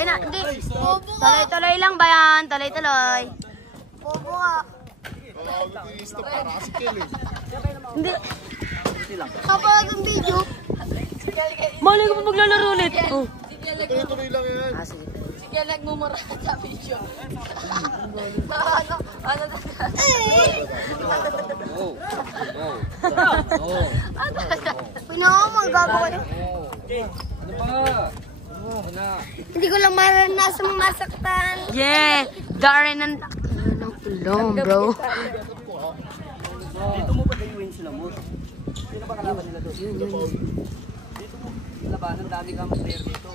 Ay na, hindi. Tuloy-tuloy lang ba yan? Tuloy-tuloy. Bobo nga. Hindi. Kapag ang video. Mali ko pa maglalaro ulit. Oh. Tuloy lang yan. Ah, sige. Sige, nagmumura sa video. Ano na? Pinaka magagawa. Hindi ko lang maranasang masaktan. Yeah! Darren ang tulong, bro. Dito mo ba dayuin sila mo? Sino ba kalaban nila doon? Dito mo. Labanan, dami kang player dito.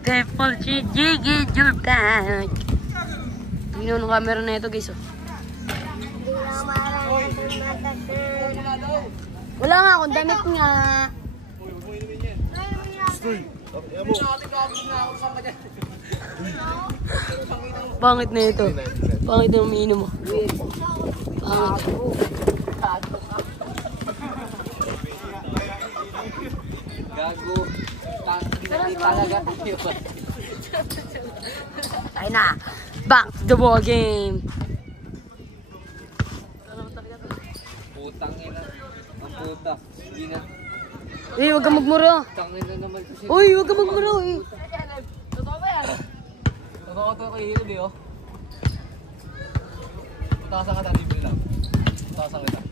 Temple Gigi Jordan. Tingnan ng camera na ito, guys. Oh. Hindi lang maranasang masaktan. Wala nga akong damit nga. Pangit na ito. Pangit na umiinom mo. Pangit. Gago. Tangi talaga tayo. Ay na. Back to the ball game. Putang ina. Ang puta. Hindi na. Eh, huwag kang magmura. Tangin na naman kasi. Uy, huwag kang magmura. Eh. Totoo ba yan? Totoo to kay Hilo, di oh. Putasan ka na, libre lang. Putasan kita.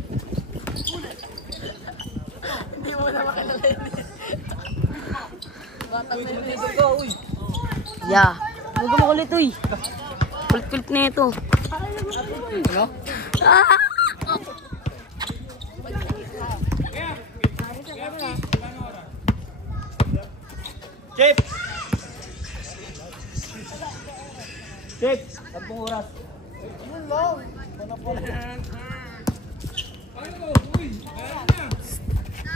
Hindi mo na makilala yun. Batang na yun. Dito ka, uy. Yeah. Huwag kang makulit, uy. Kulit-kulit na ito. Ano? Ah! Chip! Chip! 10 oras.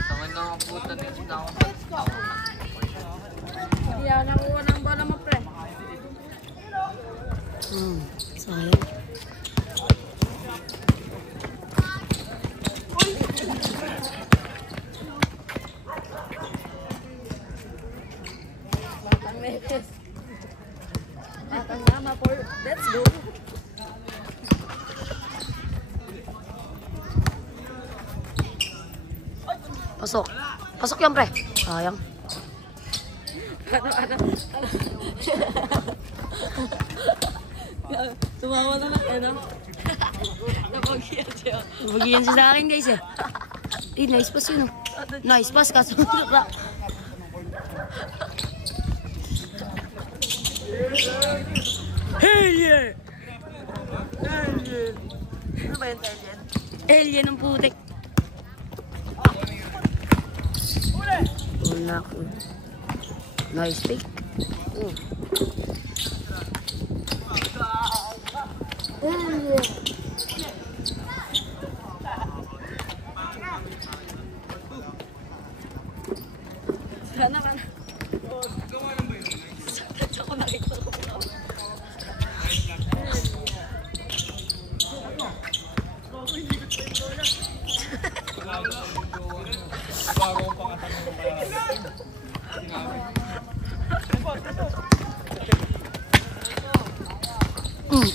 Tangan na ang puta nito na ako. Hindi ako nakuha ng bola mo, pre. Sayang. Batang Neves. Batang Nama for let's go. Pasok. Pasok yan, pre. Sayang. Tumawa na lang, ano? Napagyan siya. Bagiyan siya sa akin, guys, eh. Eh, nice pass yun, oh. Nice pass, kaso pa. Alien! Alien! Ano ba yun, Sergeant? Alien ang putik. Wala ko. Nice pick. Oh. Sana ka na. Sakit ako nakita ko.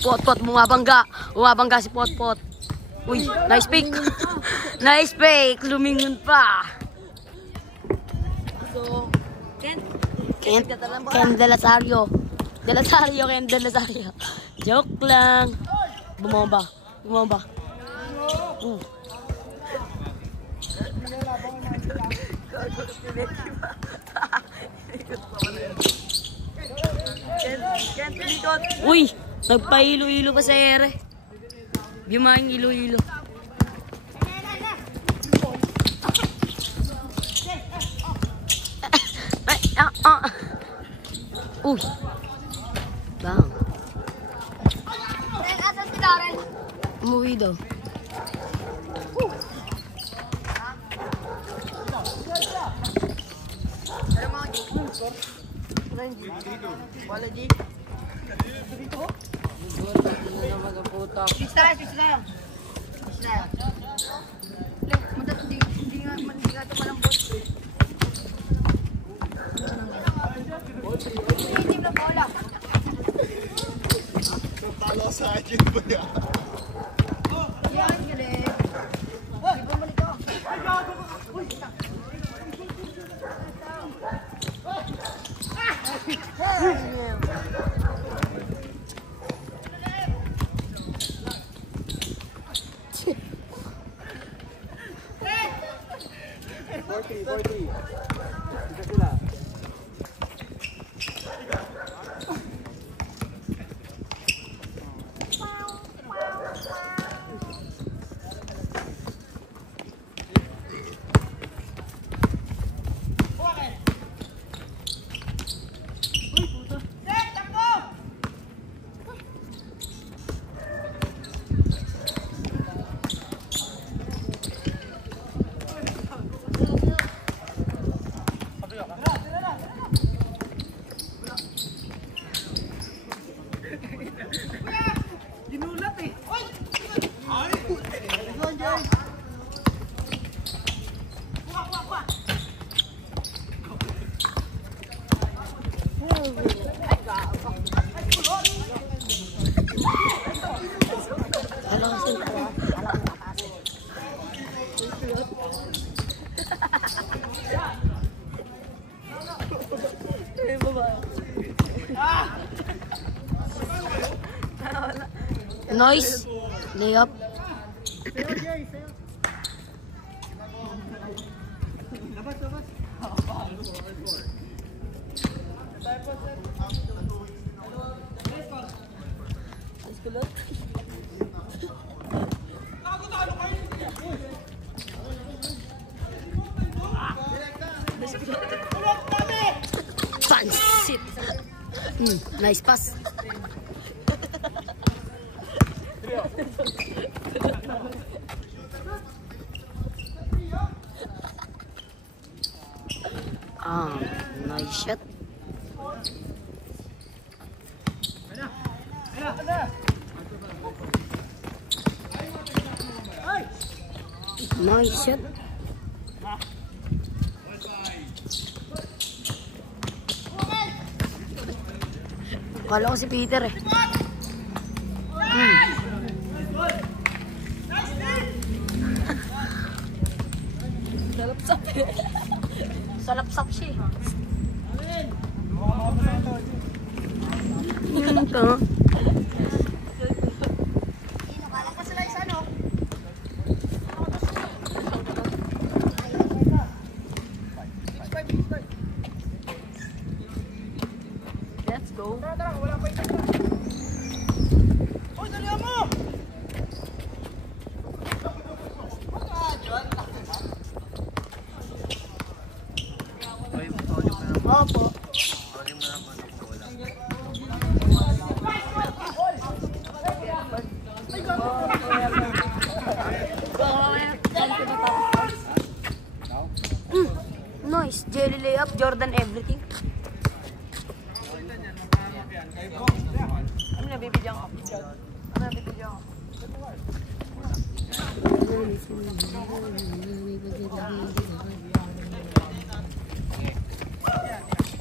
Pot-pot, bumabangga si Pot-pot. Uy, nice pick. Nice pick, lumingon pa. So, Ken Ken De Lazario. Ken De Lazario. Joke lang. Bumaba. Uy, nagpahilo-hilo pa sa ere. Bimaing hilo-hilo. Uy. Bang. asan si Darren? Umuwi daw. Wala G. Six tayo. Hindi nga ito palang boss. Talo sa akin ba yan? Noise. Layup. Pansit. Nice pass. Nice shot. Nice shot. Kala ko si Peter eh. Salapsap eh. Salapsap siya eh. Ito. Let's go. Opo. Nice. Jelly layup. Jordan everything. Ano nabibigyan ko? Ano nabibigyan ko?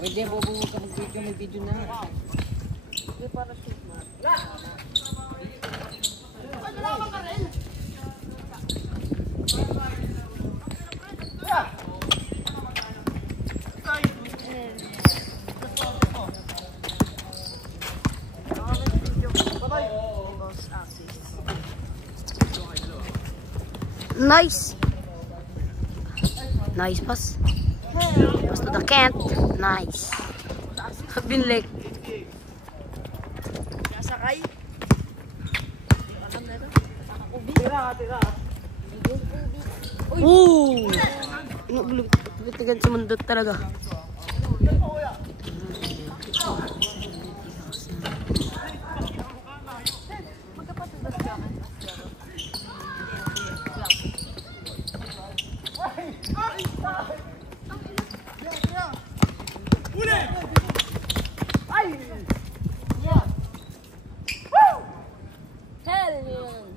Pwede po huwag ka mag-video na. Hindi para shoot mo. Nice. Nice pass. Pass to the Kent. Nice. Binlek. Nasakay. Ooh! Litigan si Mundot talaga.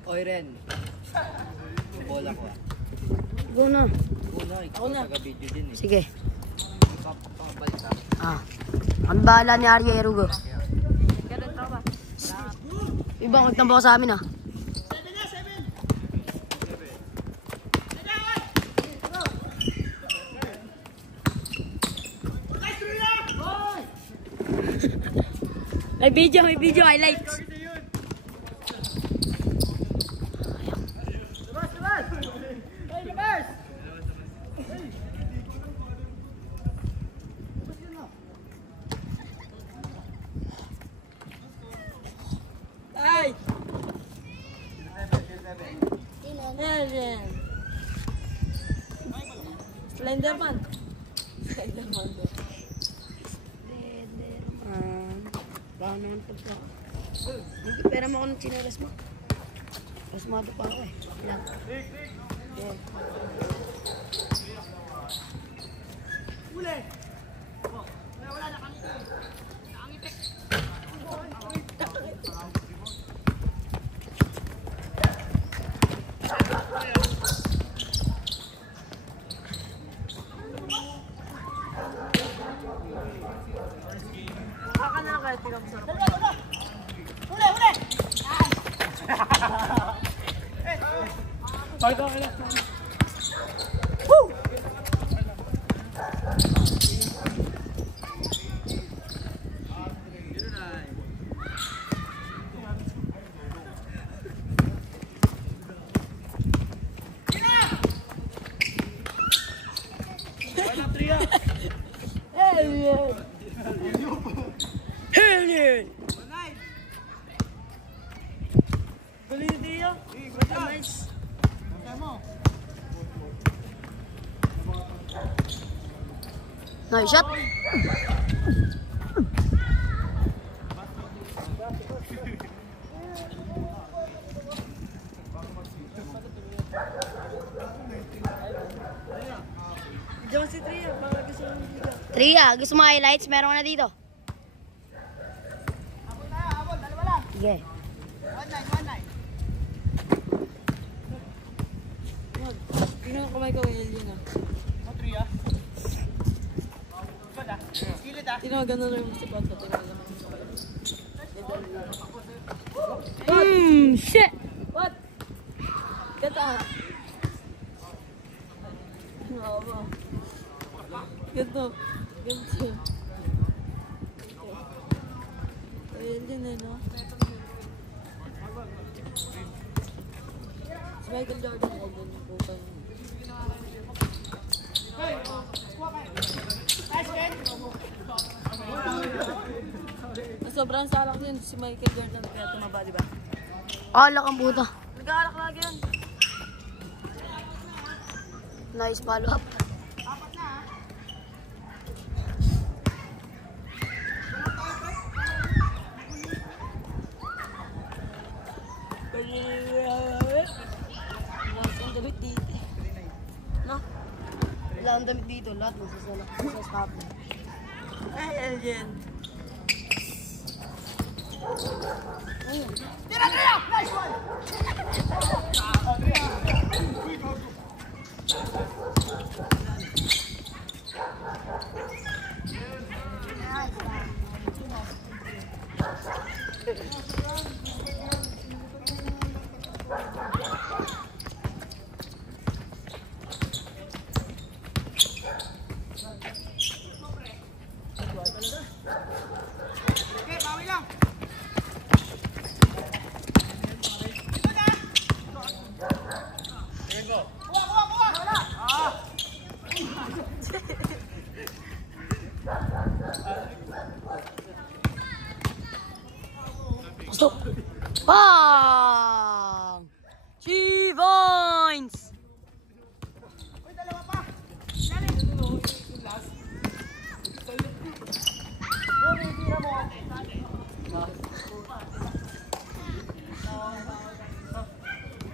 Oy, Ren. Bola ko. Go na. Ikaw taga-video din eh. Sige. Ipapakabalik ka. Ah. Ang bahala ni Arya Erugo. Ganun tropa. Ibang magtambo sa amin ah. May video, highlights. Ay! Slenderman. Baka naman pagka. Pera mo ako ng chinelas mo. Pasmado pa ako eh. Ilang. Yeah. Uli! Wala na kami. Baka na kahit ikaw masarap. Nice shot. Diyan si Tria, baka gusto mo dito. Tria, gusto mo highlights? Meron ka na dito. Sige. 1-9. Tingnan ko kamay ko, alien ah. Tingnan mo, gano'n rin yung sapat ko. Shit! What? Gata. Oo ba? Ganto. Ganto. Alien eh, no? Si Michael Jordan ay doon yung putang. Sobrang salak yun si Michael Jordan kaya tumaba, di ba? Alak ang puta. Nag-aalak lagi yun. Nice follow up. Ang damit dito. No? Wala ang damit dito. Lahat sa stop. Ay, alien. Stop. Bang! 3 points!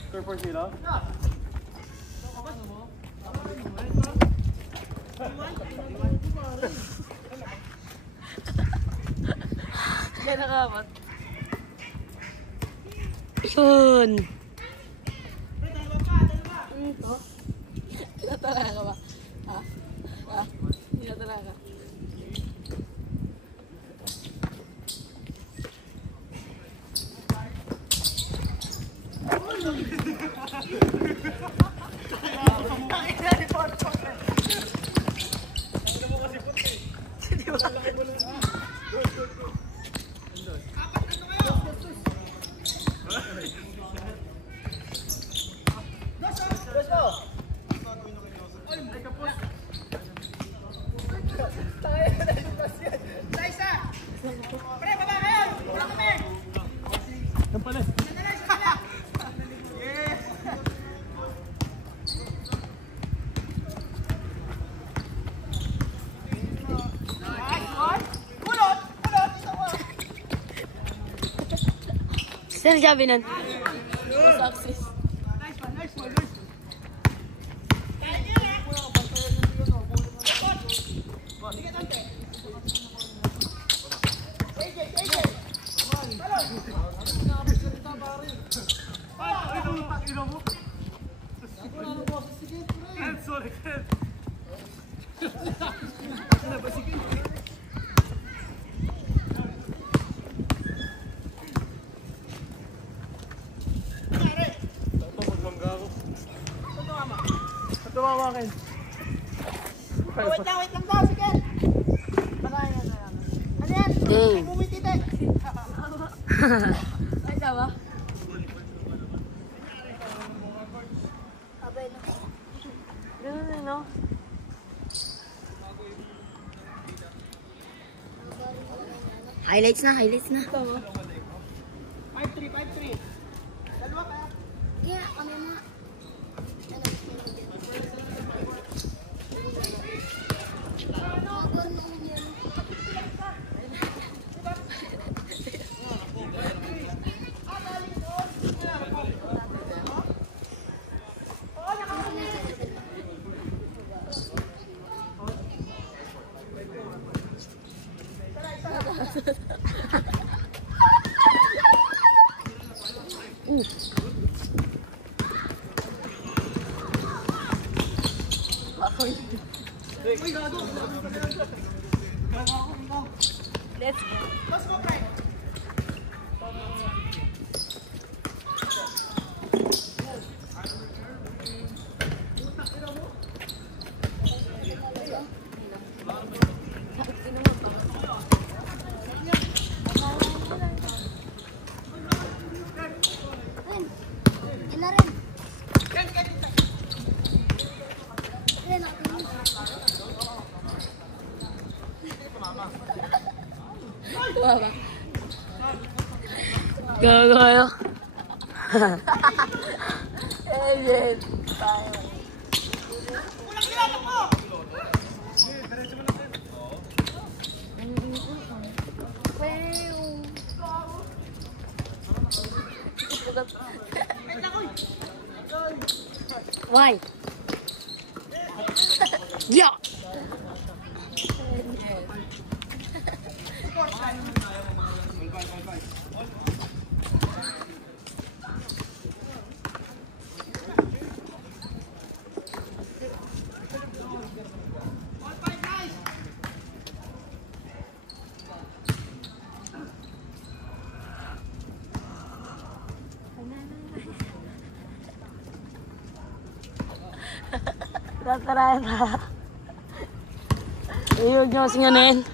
Score for sila? Yan nakamat. Yun. Ito? Tinatala ka ba? Ha? Ha? Tinatala ka? Saan sabi nun? Success. Tumawakin. Wait lang daw, sige. Bakayan na yan. Ano yan? Game. Bumitite. Ay, sawa? Abay na. Ganun na, no? Highlights na, highlights na. Ito, no? 5-3, 5-3. Dalawa kaya? Kaya kami na. Let's go. Gagayo. Ayan. Tayo. Why? Yeah. Tatarayan na. Huwag niyo kasing ano yan.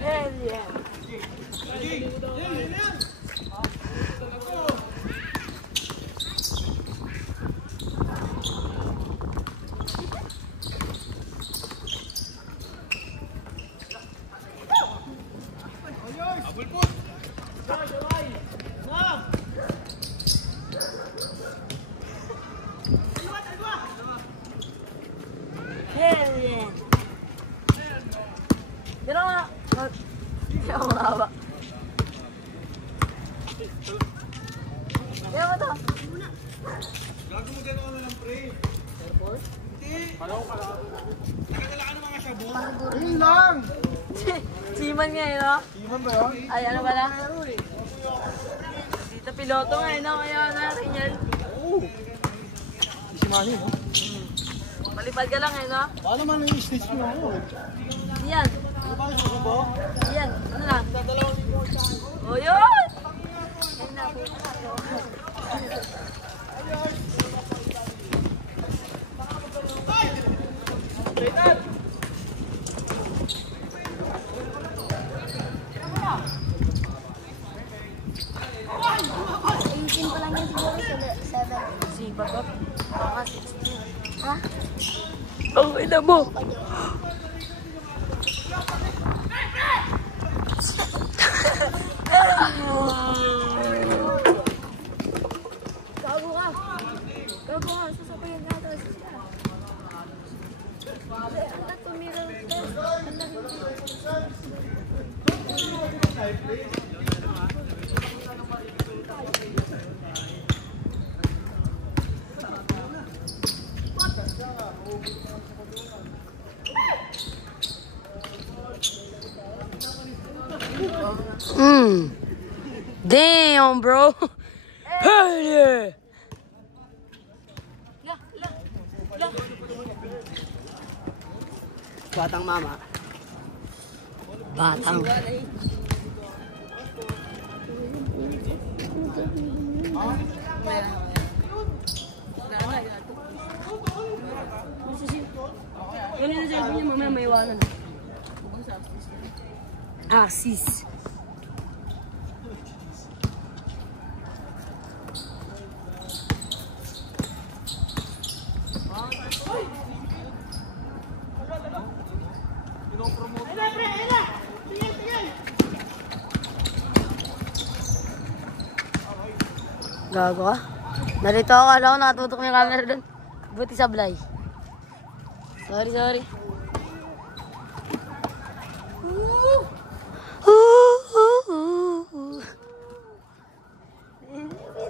Hell yeah. Hell yeah. Pero nga. Hindi ako mahawa. Kaya mo to. Gago mo gano'n ka na ng pre. Airport? Hindi. Alam ko nakadala ka ng mga sabon. Yun lang. Seaman nga no? Iman ba yun? Ay, ano ba na? Dito piloto nga no? Kaya natin yan. Oo. Si Manny, no? Malipad ka lang no? Paano man yung stage mo ako? Yan. Ano ba yung subo? Yan. Ano lang? Dadalawang libo sa akin. O yun! Ayusin ko lang yan siguro sa 7. Sipa to. Baka 16. Ha? Ang ina mo! Gago ka. Gago ka. Sasabayan natin. Ata tumira. Damn, bro. Hey. Batang mama. Batang. Yan yung sabi niya, mamaya may iwanan. Sis. Gago ka? Narito ako, alam ko nakatutok yung camera doon. Buti sablay. Sorry.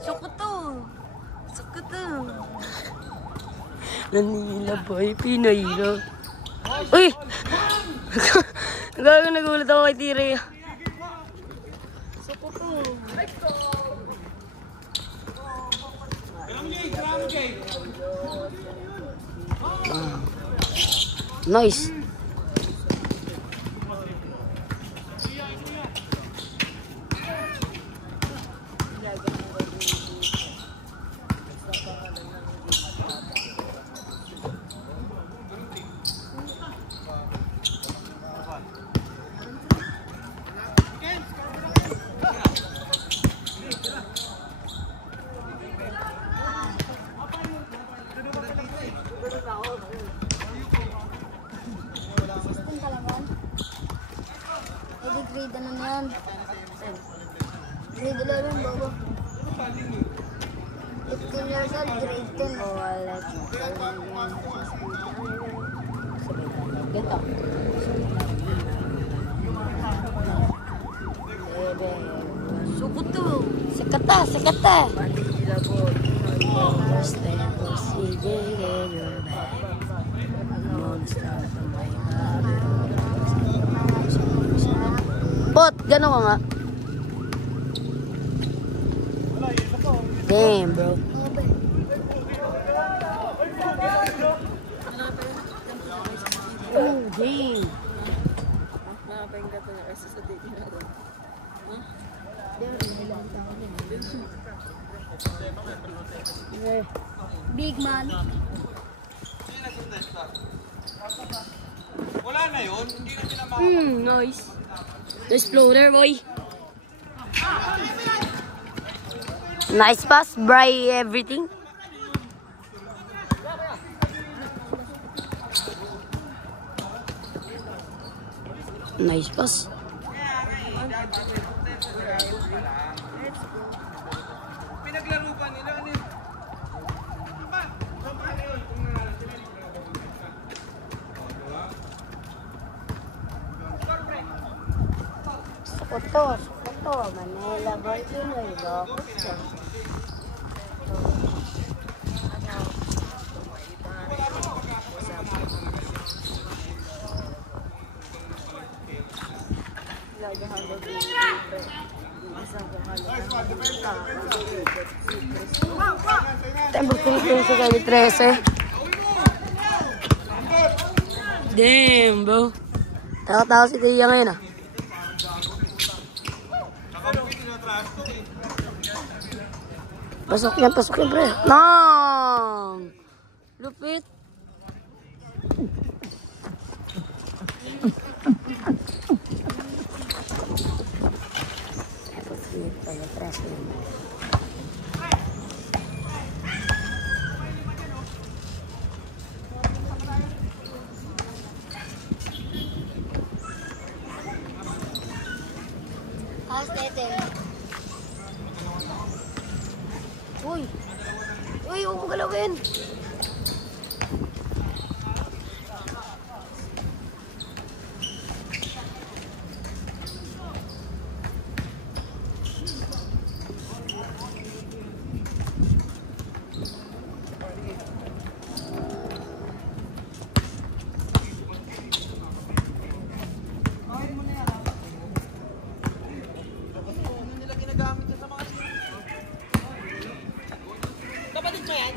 Sukuto. Nanila boy, Pinoy no? Uy! Gago, nagulat ako kay Tire. Nice. Grade ano na yan? Grade 11, baba. 15 years old, grade 10. Oh, wala. Ganto. Sukuto. Sikata. Pot, gano'n ka nga. Damn, bro. Oh, damn. Big man. Wala na yun, hindi na sila Nice. Exploder, boy. Nice pass, Bry, everything. Nice pass. Pinaglaro pa nila. Sukuto. Manila, boy, Pinoy, go. Tempo Philippines sa kami 13. Damn, bro. Tao si Tia ngayon, ah. Pasok yan, pre. Nang! Lupit. Kapatid mo yan?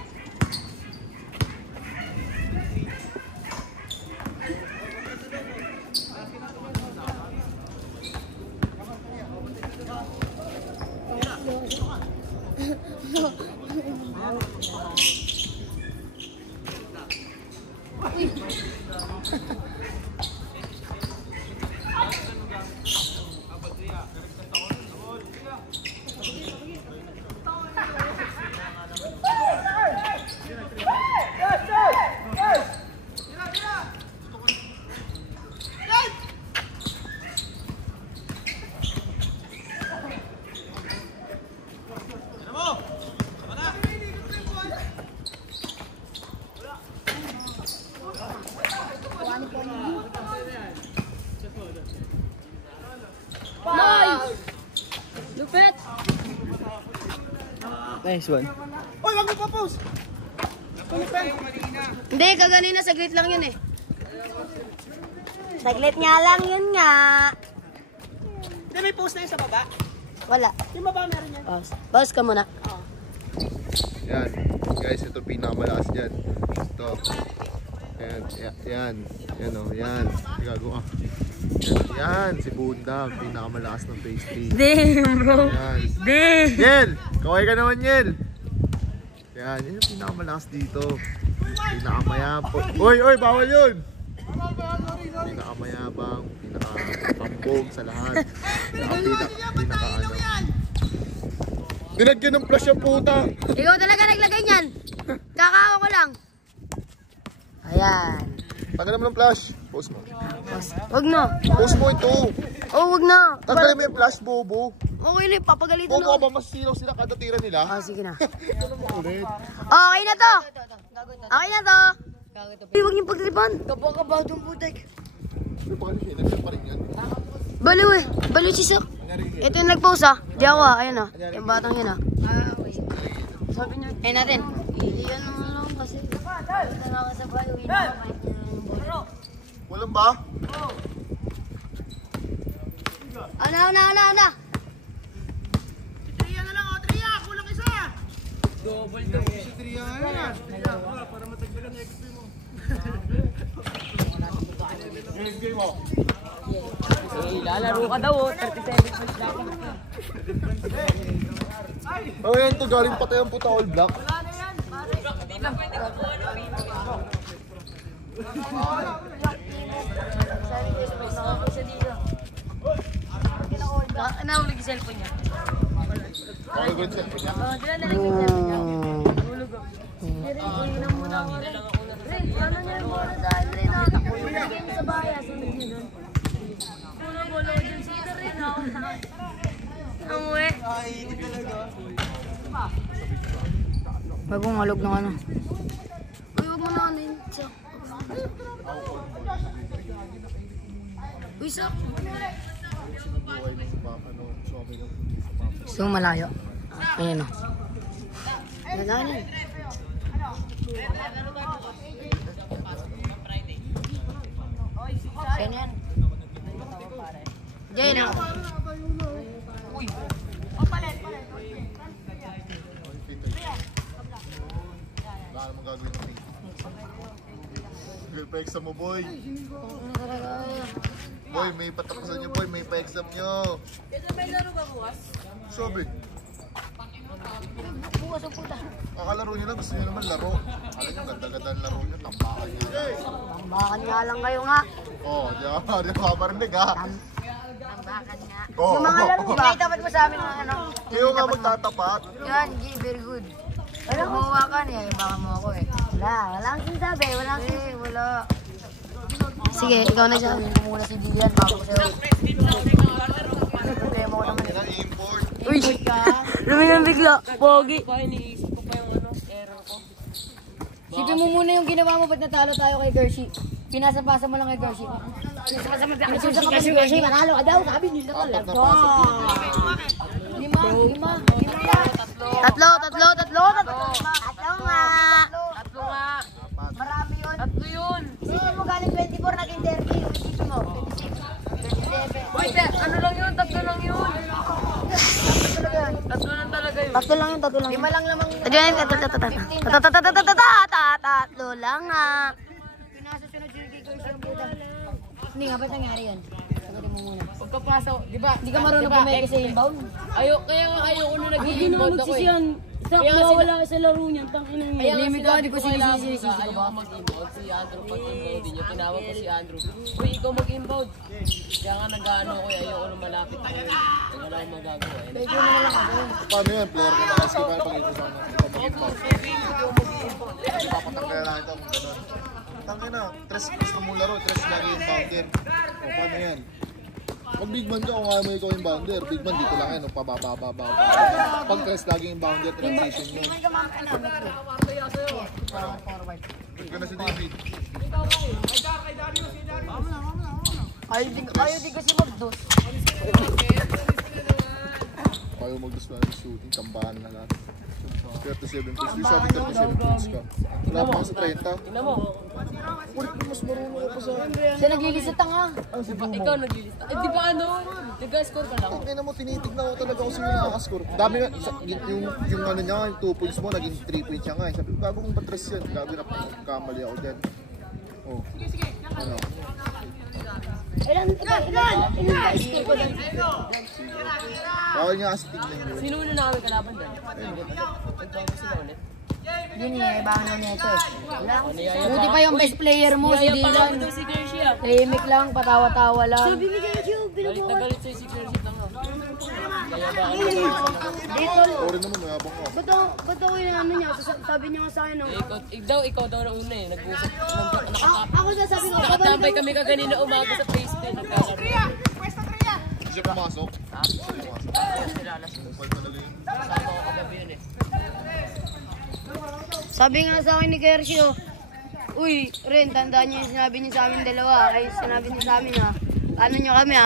Nice! Lupit! Nice one. Uy, wag mo pa post! Hindi, kaganina saglit lang yun eh. Saglit nga lang yun nga. Hindi, may post na yun sa baba. Wala. Yung baba meron yan. Pause. Pause ka muna. Yan. Guys, ito pinakamalakas dyan. Ito. Yan. Yan. Yan o. Yan. Gago ah. Yan. Si Bunda. Pinakamalakas ng phase 3. Damn, bro. Yan. Damn. Yel! Kaway ka naman, Yel! Yan. Yan yung pinakamalakas dito. Pinakamayabang. Uy! Uy! Bawal yun! Pinakamayabang. Pinakapambog sa lahat. Pinaka ano. Dinagyan ng flash yung puta! Ikaw talaga naglagay niyan. Kakao ko lang. Ayan. Tanggalin mo ng flash. Post mo. Wag na. Post mo ito. Oh, wag na. Tanggalin mo yung flash, bobo. Okay na, papagalitan Bobo ka ako. ba? Mas silaw sila kada tira nila? Ah, sige na. Ulit. Okay na to. Okay na to. Ay, huwag niyong pagtripan. Kabang-kabang itong putek. Ano pa kasi? Nagsan pa rin yan. Baliw eh. Baliw si Sok. Ito yung nag-post ah. Di ako ah. Ayan ah. Yung batang yun ah. Sabi niya. Eh natin. Iyan naman lang kasi. Ito na ka sa bayo. Walang ba? Ana. Tria na lang, o. Tria! Kulang isa! Si Tria yan. Para matagdagan na XP mo. XP mo. Lalaro ka daw, 37 points lang. Oh, yan to. Galing patay ang puta all black. Nahulog yung cellphone niya. Okay, good set. Oh, dila na lang yung cellphone niya. Nahulog ako. Iinom muna ako rin. Rin, ano niya yung muna sa akin rin ah. Ilagay mo sa bahay, sunod niyo doon. Puno dun sito rin ah. Ang uwi. Bagong halog ng ano. Uy, huwag mo na ano yun. Uy, Sok. So malayo. Ayan o. Ayan o. Ganyan. Diyan o. Uy! O, palit. Wala namang gagawin ng pink. Pa-exam mo, boy. Boy, may patapusan nyo, boy. May pa-exam nyo. Kaya may laro ba bukas? Sabi. Bukas ang puta. Kakalaro nyo lang. Gusto nyo naman laro. Alam nyo, ganda-ganda ang laro nyo. Tambakan nyo. Tambakan nga lang kayo nga. Oo, di ba marinig ha? Tambakan nga. Oo. Yung mga laro ba? Itapat mo sa amin ng ano. Kayo nga magtatapat. Yan, G, very good. Wala mo hawakan eh, baka mo ako eh. Wala akong sinasabi, wala. Sige, ikaw na siya. Hindi muna si Dian, bago ko sa'yo. Problema ko naman eh. Import. Uy, lumingan bigla, pogi. Pa, iniisip ko pa yung ano, error ko. Sipin mo muna yung ginawa mo, ba't natalo tayo kay Gershi? Pinasa-pasa mo lang kay Gershi. Pinasusan ka pa si Gershi, manalo ka daw, sabi nila talaga. Lima. Tatlo nga. Marami yun. Tatlo yun. Isipin mo galing 24, naging 30. Isipin mo, 26, 27. Wait, ano lang yun? Tatlo lang yun. Tatlo lang talaga yun. Tatlo lang. Lima lang lamang. Tatlo lang nga. Pinasusunod yung kikoy sa puta. Hindi nga, ba't nangyari yun? Sagutin mo muna. Pagkapasok, di ba? Hindi ka marunong pumeke sa inbound? Kaya nga ayoko na nag-inbound ako eh. Kaya wala sa laro niyan, tangina niya. Kaya Limit ka, di ko sinisisi ko ayaw ba? ko mag-inbound. Si Andrew pag-inbound din niya. Tinawag ko si Andrew. Uy, ikaw mag-inbound. Kaya nga nag-ano ko eh. Ayoko na malapit ako eh. Wala akong magagawa eh. Pwede mo na lang ako. Paano yan? Player ka na kasi paano pag-ibig sa papatanggal lang ito kung gano'n. Tangin na, tres gusto mong laro, tres lagi yung bouncer. O, paano yan? Pag big man ka, kung ayaw mo ikaw yung bounder, big man dito lang yan, pababa. Pag tres lagi yung bounder, transition yun. Good ka na si David. Ayaw di kasi mag-dos. Ayaw mag-display ng shooting, tambahan na lahat. 37 points. Di sabi 37 points ka. Wala pa ka sa 30. Tingnan mo. Mas marunong ako sa... Siya naglilisita nga. Ikaw naglilista. Eh di ba ano? Nag-score ka lang. Ang ina mo, tinitignan ko talaga kung sino nakakascore. Dami nga, yung ano niya, yung 2 points mo, naging 3 points siya nga. Sabi ko, gago kong batres yan. Gago na kamali ako dyan. Oh. Ano? Ilan score ko lang. Bawal nga kasi tignan yun. Sino na namin kalaban dyan? Nagbago sila ulit. Yun eh, baka na nito eh. Buti pa yung best player mo, si Dylan. Ito si Gershia. Tahimik lang, patawa-tawa lang. Sabi ni Gershi, Galit na galit sa'yo si Gershia lang. Kaya ba ako? Sorry naman, mayabang ka. ba't ako yung ano niya? Sabi niya nga sa akin, Ikaw daw na una eh. Nag-usap. ako sasabi ko, Nakatambay kami kaganina umaga sa face day. Nagkalaro. Hindi siya pumasok. Kupal talaga yun. Kasama ko kagabi yun eh. sabi nga sa akin ni Gershi, uy, Ren, tandaan niyo yung sinabi niyo sa amin dalawa. Ay, sinabi niyo sa amin ano niyo kami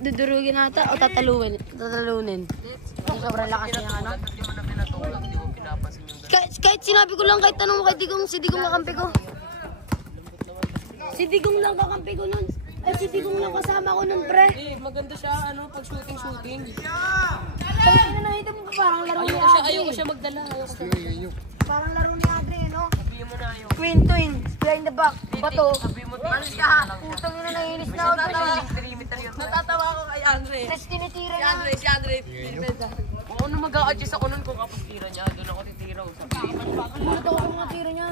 dudurugin ata o tatalunin. Sobrang lakas niya ano. Hindi mo na pinatulak. Hindi mo pinapansin yung Kahit sinabi ko lang, kahit tanong mo kay Digong, si Digong kakampi ko. Si Digong lang kakampi ko nun. Ay, si Digong lang kasama ko nun, pre. maganda siya, pag shooting. Parang nakita mo pa parang laro ni Ayoko siya Adri. magdala. Parang laro ni Adri, no? Sabihin mo na ayaw. Twin, behind the back. Bato. Sabihin mo, Ano siya? Putang ina, naiinis na ako. natatawa ko kay Andre. Tapos tinitira niya. Si Andre. Oo, ano mag-a-adjust ako nun kung kapag tira niya. Doon ako titira. Ano to ako mga tira niya?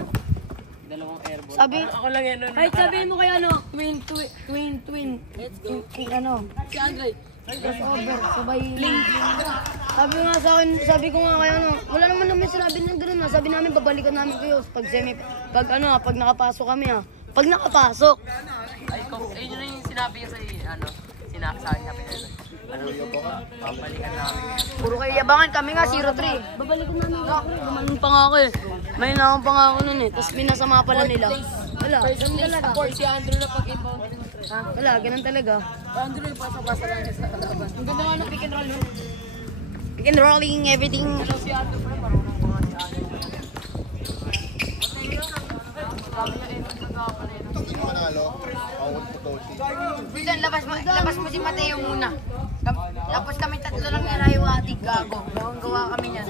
Dalawang airball. Sabi, Ako lang yan nun. kahit sabihin mo kay twin. Ano? Si Andre. Crossover, sabay link. Sabi ko nga kayo wala naman sinabi ng gano'n Sabi namin babalikan namin kayo pag nakapasok kami Pag nakapasok. Yun na yung sinabi niya sinabi sa akin babalikan namin. Puro kayo yabangan kami nga 0-3. Babalikan namin kayo. Gumanon pa nga ako eh. May naman pa nga ako nun eh. Tapos minasama pala nila. Wala, ganun talaga. Si Andre na pag-inbound. Wala, ganun talaga. Andre yung pasok-pasa lang niya sa kalaban. Ang ganda nga ng pick and roll. Pick and rolling, everything. Si Andre pa marunong mga si Andre. Sabi niya Hindi mo manalo, awal po Toshi. Bilan, labas mo si Mateo muna. Tapos kami tatlo lang yan ayawatig gago. Gawa kami niyan.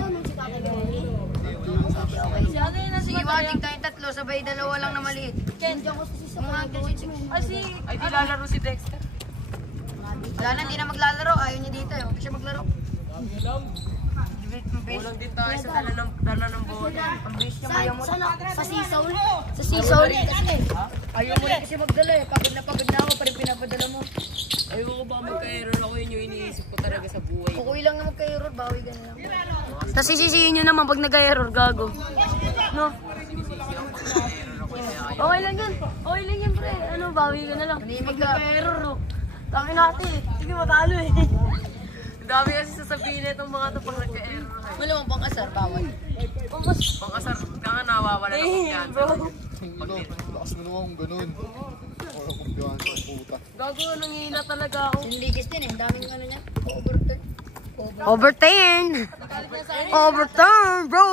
Si Iwatig tayong tatlo, sabay dalawa lang na maliit. Ay, di lalaro si Dexter. Wala na, hindi na maglalaro. Ayaw niya dito. Huwag siya maglaro. Kulang din tayo sa dala ng bola. Ang base niya maya mo. Sa Seasoul? Sa Seasoul? Ayaw mo rin kasi magdala eh. Pagod na ako pa rin pinapadala mo. Ayoko ba magka-error ako yun yung iniisip ko talaga sa buhay. Kukuy lang na magka-error, bawi ka na lang. Tapos sisisihin nyo naman pag nag-error, gago. No? Okay lang yan, pre. Bawi ka na lang. Nanimig ka. Error, no? Tangin natin eh. Sige, matalo eh. Ang dami kasi sasabihin na itong mga ito pag nagka-error. Malamang pang kasar, bawal. Pangkasar ka nga nawawala ng kumpiyansa. Lakas mo naman kung ganun. Wala kumpiyansa, puta. Gago, nangihina talaga ako. Sinligis din eh, ang daming ano niya. Overturn. Overturn! Overturn, bro!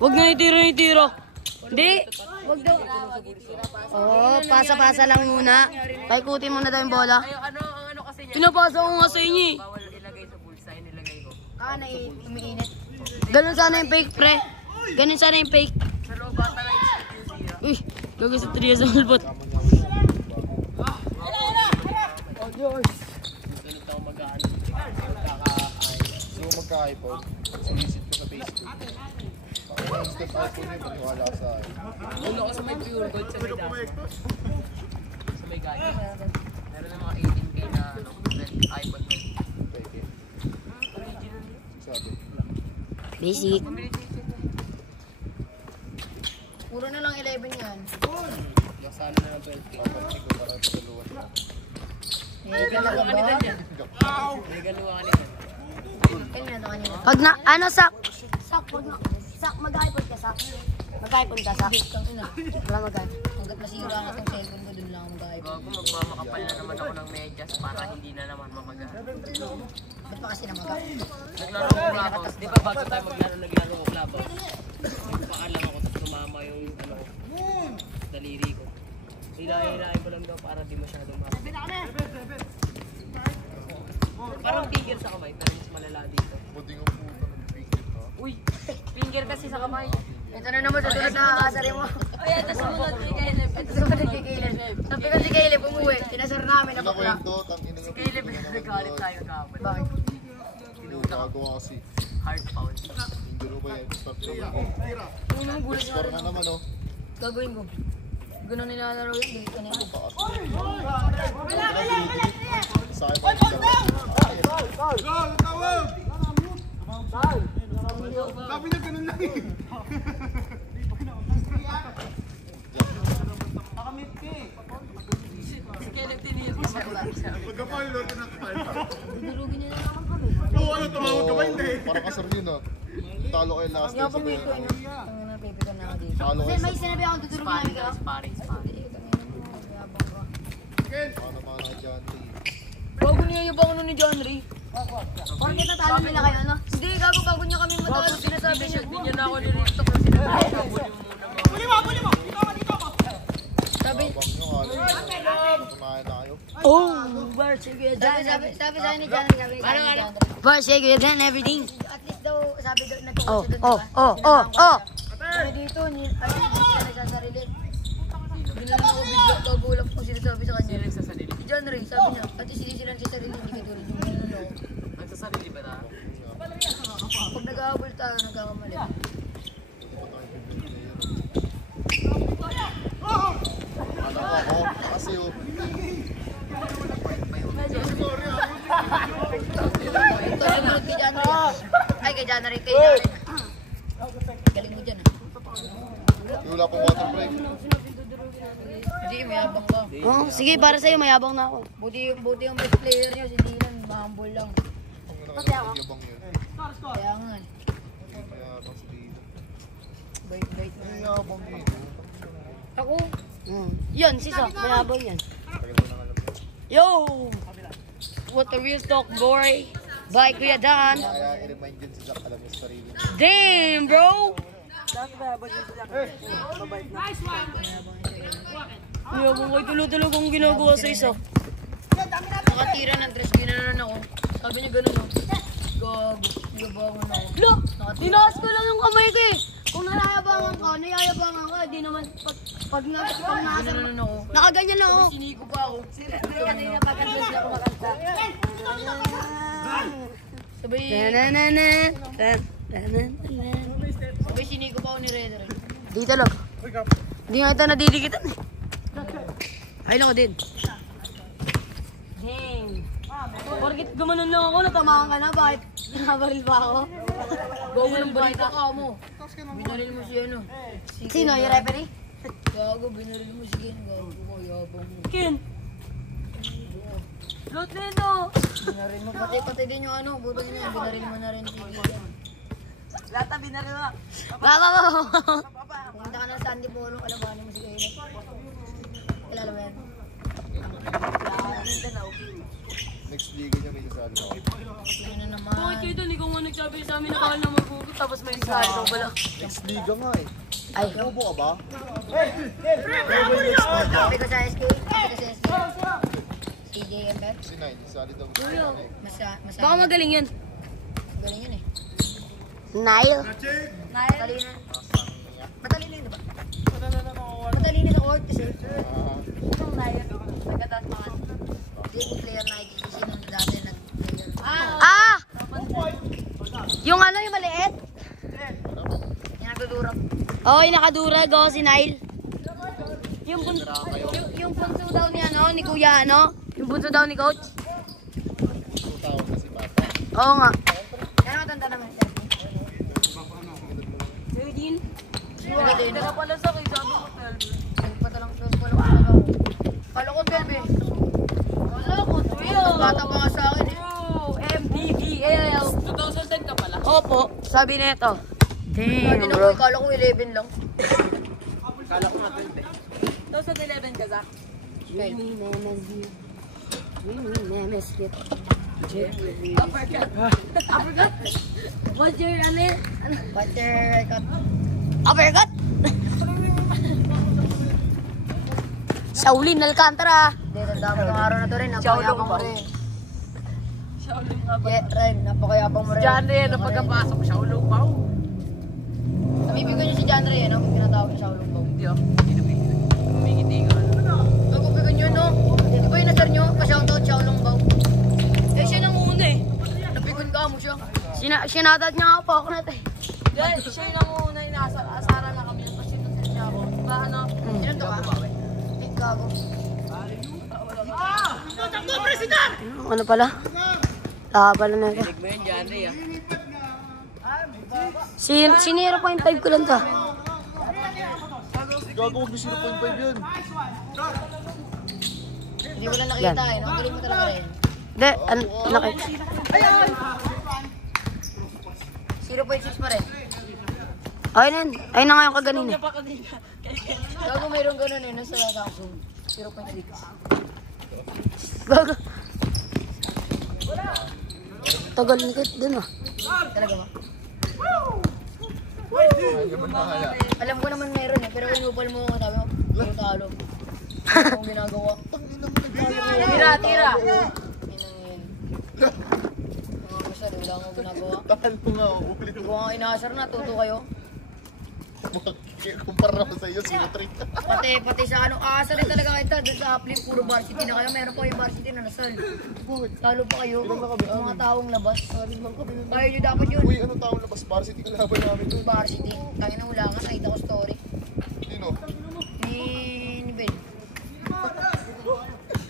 Huwag na itira. Hindi. Huwag daw. Oo, pasa-pasa lang muna. Paikutin muna daw yung bola. Ang ano kasi niya, Pinapasa ko nga sa inyo eh. bawal ilagay sa bullseye, nilagay ko. Umiinit. Ganun sana yung fake, pre. Ganun sana yung fake. Sa loob bata lang yung sira. Uy, gagawin sa 3 sa ulbot. Sunod ako mag-ano. So magka-iPhone, sinisit ko sa Facebook. Pag instant iPhone yun, maniwala sa akin. Ulo ko sa may pure gold sa may dashboard. Sa may gaya. Meron ng mga 18K na ano, iPhone. Pwede. Sabi. Basic. Puro na lang 11 yan. Masalo na ng 12K. Papansin ko parang dalawan lang. Eh, talaga ba? May galuwa ka nito. Pag na, ano, sak, mag-iPod ka, sak. Mag-iPod ka, sak. Wala mag-iPod. Hanggat masira ka itong cellphone mo, dun lang ako mag-iPod. Bago magmamakapal na naman ako ng medyas para hindi na naman mamaga. Ba't pa kasi namaga? Naglaro ko Clubhouse. Di ba bago tayo naglaro ko Clubhouse? Nagpaalam ako tapos tumama yung ano, daliri ko. Hilahin ko lang daw para di masyadong mapag. Parang finger sa kamay, pero mas malala dito. Buti nga puta ng finger ha. Uy! Finger kasi sa kamay. Ito na naman, susunod na kasari mo. Ay, ito sumunod si Caleb. Ito sumunod kay Caleb. Sabi ko si Caleb, umuwi. Tinasar namin na bakla. Kinakwento, tangina nga. Caleb, nagalit tayo kahapon. Bakit? Gago kasi. Hard foul. Hindi ro ba yan? Start na yan. Unang gulat nga Score rin na ako. naman oh. Gagawin ko. Ganun nilalaro yan, delete ko na yun. Sa akin pa yung Si Caleb tiniro siya. Dudurugin niya na naman kami. Parang kasar yun ah. Talo kayo last time sa Yapang kaya. dito, ano? Ang napipitan na ako dito. Talo Kasi kayo may sinabi ako, dudurugin namin ka. Sparring. Paano mga na dyan? Bago niya yung bangon ni John Ray. Bakit natalo nila kayo, no? Hindi, bago niya kami matalo. Sinasabi niya. Hindi niya na ako nirito kasi sinabi ko muna mga. Sabi, Abang nyo nga lang. Kumain na kayo. bar, sige, John. Sabi sa ni John, sabi sa ni John. Bar, sige, then everything. At least daw, sabi daw, nagkukot siya doon. Sabi dito, at least hindi siya nagsasarili. Binala ko bigla, gagulap ko sinasabi sa kanya. Sino nagsasarili? Si John Ray, sabi niya, at least hindi sila nagsasarili, hindi ka tulad yung binala ko. Nagsasarili ba na? Pag nag-aabol tayo, nagkakamali. Ano ako? Kasi oh. Ito, sumunod kay John Ray. Ay, kay John Ray, kay John Ray. Galing mo dyan, Wala pong water break. Hindi, mayabang ka. Oh, sige, para sa'yo, mayabang na ako. Buti yung best player niyo, si Dylan, mahambol lang. Pati ako. Yabang yun. Kaya nga, Mayabang sa dito. bait na. Mayabang yun. Ako? Yan, sisa, mayabang yan. Tagal ko nang alam yun. Yo! What the real talk, boy? Bye, Kuya Dan. Kaya i-remind yun si Zach alam niya sa sarili. Damn, bro! Mayabang ko'y tulo-tulo kong ginagawa sa isa. Nakatira ng tres, ginanon ako. Sabi niya ganun, no? Gago, yabangan ako. Look! Tinaas ko lang yung kamay ko eh. Kung nalayabangan ka, nayayabangan ka, di naman pag nasa. Ginanon ako. Nakaganyan lang ako. Siniko pa ako. Kanina pagkatlas ako makanta. Sabay... Sabay siniko pa ako ni Reder. Di talaga. Hindi nga ito nadidikitan eh. Ay lang ko din. Dang. Porkit gumanon lang ako, natamaan ka na. Bakit? Nabaril pa ako? Gago ng balita ka mo. Binaril mo si ano. Sino? Yung referee? Gago, binaril mo si Ken. Gago ko, yabang mo. Ken? Lot Neno! Binarin mo. Pati din yung ano. Butang niya. Binarin mo na rin. Lahat ang binaril na. Baba! Pumunta ka na sa Sandy Polo. Kalabanin mo si Kailan. Kilala mo yan? Next liga niya may sasali ako. Yun na naman. Bakit kayo doon? Ikaw nga nagsabi sa amin na kahal na magbugot tapos may sali daw pala. Next liga nga eh. Ay. Bobo ka ba? Sabi ko sa SK. CJ Ember. Si Nine, sasali daw. Masama. Baka magaling yun. Galing yun eh. Nile. Matalino. Matalino yun diba? Matalino sa court kasi. Anong layo? Nagkataas pa nga. Hindi yung player na IGCC nung dati nag-player. Ah! Yung ano yung maliit? Yung nagdudurog. Oo, yung nakadurag oh, si Nile. Yung bunso daw ni ano, ni Kuya ano? Yung bunso daw ni Coach? Tawag na si Papa. Oo nga. Kaya matanda naman siya. Eugene? Hindi Tara pala sa akin, sabi ko 12. Patalang 12 pa lang. Kala ko 12 eh. Wala ko, 12. Bata pa nga sa akin eh. MBBL. 2010 ka pala? Opo, sabi nito. Damn bro. Kala ko 11 lang. Kala ko nga 12 eh. 2011 ka, Zach? Uppercut? What's your ano? Butter cut. Uppercut? Shaolin Alcantara. Hindi, tanda mo itong araw na to rin. Napakayabang mo rin. Shaolin nga ba? Yeah, Ren. Napakayabang mo rin. Diyan rin, ang pagkapasok, Shaolin pa. Namibigan niyo si John Ray, no? Kung tinatawag niya Shaolong Bao. Hindi ah. Humingiti nga. Nagubigan yun, no? Di ba yung nasar niyo? Pa-shoutout Shaolong Bao. Eh, siya nang una eh. Napigon ka mo siya. Sinatad niya nga po ako natin. Guys, siya yung nanguna, inasara na kami. Tapos sinunod niya ako. Ano? Ilan to ka? Gago. Ano pala? Pala na ito. Tignan mo yun dyan, Ray, ah. Sinira 0.5 ko lang to. Gago, huwag na 0.5 yun. Hindi mo lang nakita eh, no? Galing mo talaga rin. Hindi, nakita. 0.6 pa rin. Ayun na yun. Ayun na nga yung kaganina. Gago mayroong ganun eh, nasa Samsung. 0.6. Gaga. Tagal na kahit dun ah. Talaga ba? Ay, naman mahala. Alam ko naman meron eh, pero inupal mo ako, sabi mo, puro talo. Ano akong ginagawa? Tira. Inang yun. Mga basta, wala akong ginagawa. Tahan mo nga, ulit Hindi mo. ko nga inaasar na, tuto kayo. Kumpara naman sa iyo, 0.3. Pati sa ano, aasar rin talaga kita. Doon sa Uplift, puro varsity na kayo. Meron pa yung varsity na nasal. Talo pa kayo. Mga taong labas. Kaya nyo dapat yun. Uy, anong taong labas? Varsity kalaban namin dun. Varsity. Tangin na wala nga, nakita ko story. Sino? Ni Ben.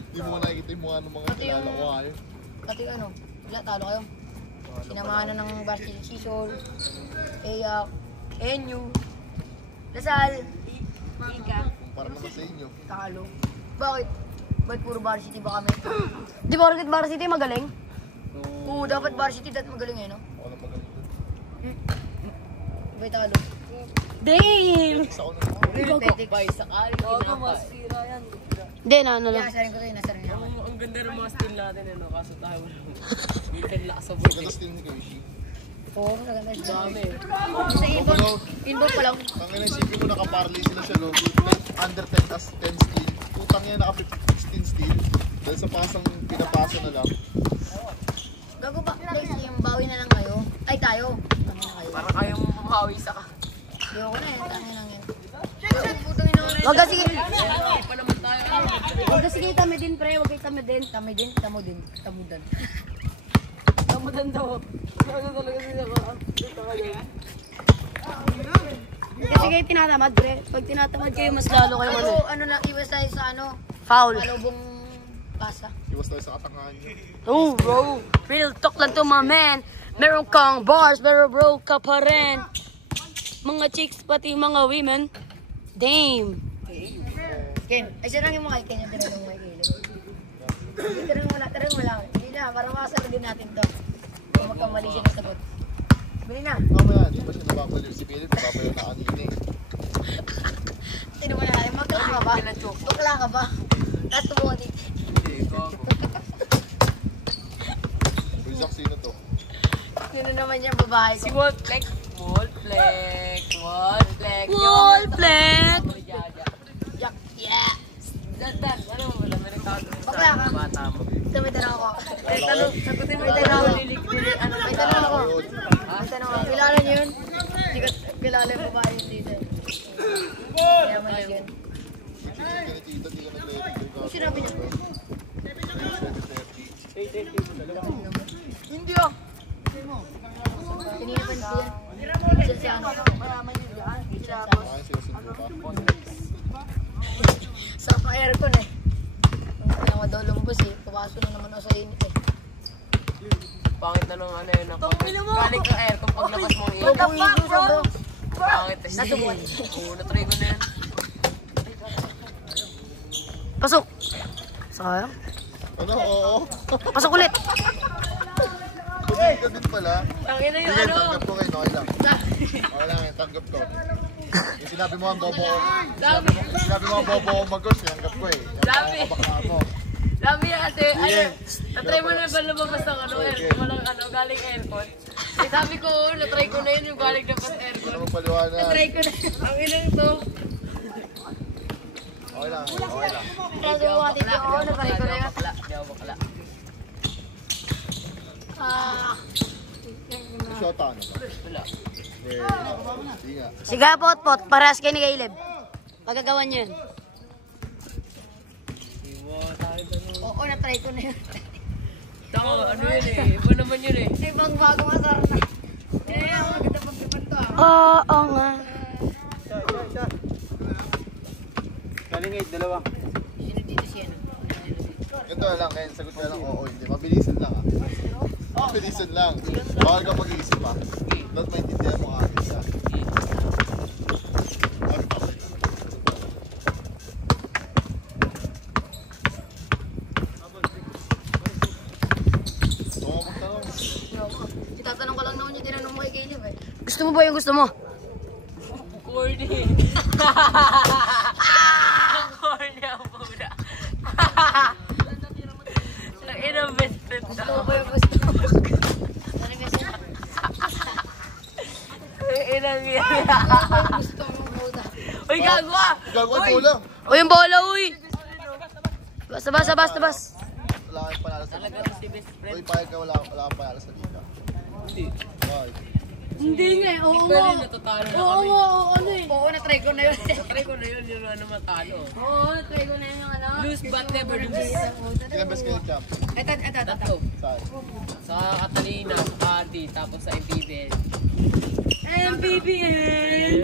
Hindi mo nga nakikita yung mukha ng mga Pati yung- kilala ko ayun. Pati ano, wala, talo kayo. Sinamahan na ng varsity season. Eyak, NU, Lasal, Kumpara naman sa inyo. talo. Bakit? Ba't puro varsity ba kami? Di ba ulit varsity magaling? Oo, dapat varsity dapat magaling eh, no? Ako na magaling dun. Ba't talo? Damn! Isa ko na. Pathetic. masira yan. Hindi, ano lang. Nasarin ko kayo, nasarin niya ako. Ang ganda ng mga steal natin, ano, kaso tayo wala. Minsan lakas sa board. Gatas din ni Koishi. Oo, maganda siya. Dami. Sa inbound pa lang. Ang ina, isipin mo nakaparley sila siya, no? Under 10 as 10 steal. Putang yan, naka 16 steal. Dahil sa pasang pinapasa na lang. Gago ba, guys, yung bawi na lang kayo. Ay, tayo. Tama na kayo. Para kayong mamahawi sa ka. Ayoko na eh, tangin lang yan. Putang ina ulit. Wag kasi, Pa naman tayo. wag kasi kayo tamidin pre, wag kayo tamidin. Tamo din. Tamudan. Tamudan daw. Ano talaga sila ko? Kasi kayo tinatamad pre. Pag tinatamad kayo, mas lalo kayo ano. Pero ano na, iwas tayo sa ano, Foul. malubong pasa. Iwas tayo sa katangahan nyo. Oh, bro. Real talk lang to my man. Meron kang bars, pero bro ka pa rin. Mga chicks, pati mga women. Damn. Ken, ay siya lang yung mga Ken yung tinanong mga Ken. Tarang mo lang. Hindi na, para makasara din natin to. Kung magkamali siya ng sagot. Bili na. Mamaya, di ba siya nababaliw si Philip? Nababaliw na kanina eh. Tino mo na, magkala ka ba? Bakla ka ba? Tapos tumuha dito. Rizak, sino to? Sino naman yung babae Si ko? Wolfleck. Wolfleck. Wolfleck. Wolfleck! Jaja. Jack, yeah! Dan. Ano mo wala na rin tawag Bakla ka. bata mo. Ito may tanong ako. Sagutin mo yung tanong ako. May tanong ako. May tanong ako. Kilala niyo yun? Hindi ko kilala yung babae yun dito. Kaya man yun. Kinitita, di ka nag-letter. Ano sinabi niya? Hindi ah. Tinipan siya. Siya siya ano. Mayaman yun dyan. Ay, sinusundo ka. Sa aircon eh. Kaya nga daw lumbos eh. Papasok na naman ako sa init eh. Pangit na nung ano yun. Galing ka aircon paglabas mo ang What the fuck bro? Pangit na Nasubukan. Oo, natry ko na yan. Pasok. Sayang. Ano? Oo. Pasok ulit. Hindi ka din pala. Tangin na yung Sige, ano. tanggap ko kayo. Okay lang. Okay lang, tanggap ko. Yung sinabi mo ang bobo ko. Sinabi mo ang bobo ko mag-ghost, tanggap ko eh. Dami. Kabakla mo. Dami yan kasi, Sige. natry mo na ba lumabas ng ano, aircon, walang ano, galing aircon. Eh sabi ko, natry ko na yun yung galing dapat Ano aircon. mo paliwanag? Natry ko na, ang ilang ito. Okay lang, okay lang. Kasi mo ati ko. Natry ko na yun. Di ako bakla. Shota ano ba? Wala. Hindi nga. Siga pot-pot. Parehas kayo ni Caleb. Magagawa niyo yun. Oo, natry ko na yun. Tako, ano yun eh, iba naman yun eh. Ibang bagong asar na. Eh, ang maganda pagkapat to ah. Oo nga. Kalingay, dalawa. Sino dito siya no? Ito lang, ngayon sagot ka lang oo, hindi. Mabilisan lang ah. Mabilisan lang. Bawal ka mag-iisip ah. Dapat maintindihan mo agad siya. Itatanong ko lang naman yung tinanong mo kay Caleb eh. Gusto mo ba yung gusto mo? Corny. Ang corny ang puda. Ang inang best friend Gusto daw. mo ba yung gusto mo? Ano kasi? Ang inang yan. Gusto mo muna. Uy, gago ah! Gagawin ko lang. O yung bola, uy! Basta. Wala kang panalo sa Talaga liga. to si best friend. Uy, pahig ka, wala kang panalo sa liga. Hindi. Why? Hindi nga eh. Oo Hindi ko rin natatalo na kami. ano eh. Oo, natry ko na yun. Try ko na yun yung ano matalo. Oo, natry ko na yun yung ano. Lose but never lose. Sino best kayo champ? Ito. Tatlo. Saan? Sa Catalina, sa Cardi, tapos sa MPBL. MPBL!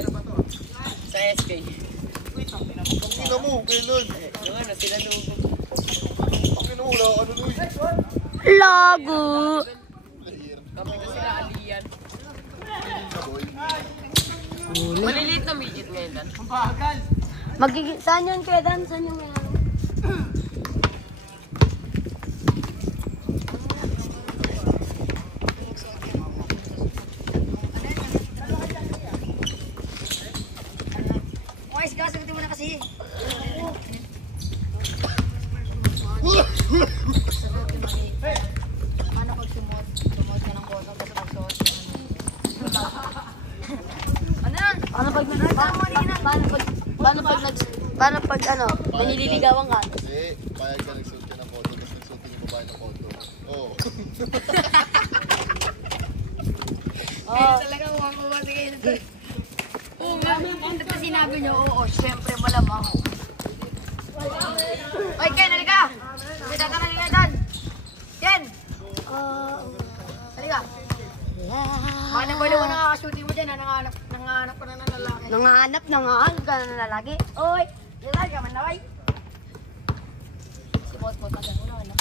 Sa SK. Tingnan mo, kailan? Yung ano, sila nung Tingnan mo, wala ka nun, uy. Lago! Player. kami na sila Alian. Na boy. Maliliit na midget ngayon dan. Saan yun kaya Dan? Saan yung ano? Guys, sagutin mo na kasi. Ano pag sumot? Sumot ka ng boto tapos pagsuot ka ano yan? Paano pag ano, may nililigawan ka? Hindi, payag ka nagsuot ka ng photo, tapos nagsuot yung babae ng photo. Oo. Talaga makakuha si kayo. Oo nga, pagka sinabi niyo, oo, syempre malamang. Oy, Ken, halika! May tatanong nga Dan! Ken! Halika! Manang wala mo nakakashooting mo dyan, nangahanap ka na ng lalaki. Nangahanap ka na ng lalaki? Oy! Lalaki ka man na, oy! Sumot-pot na dyan muna, ano?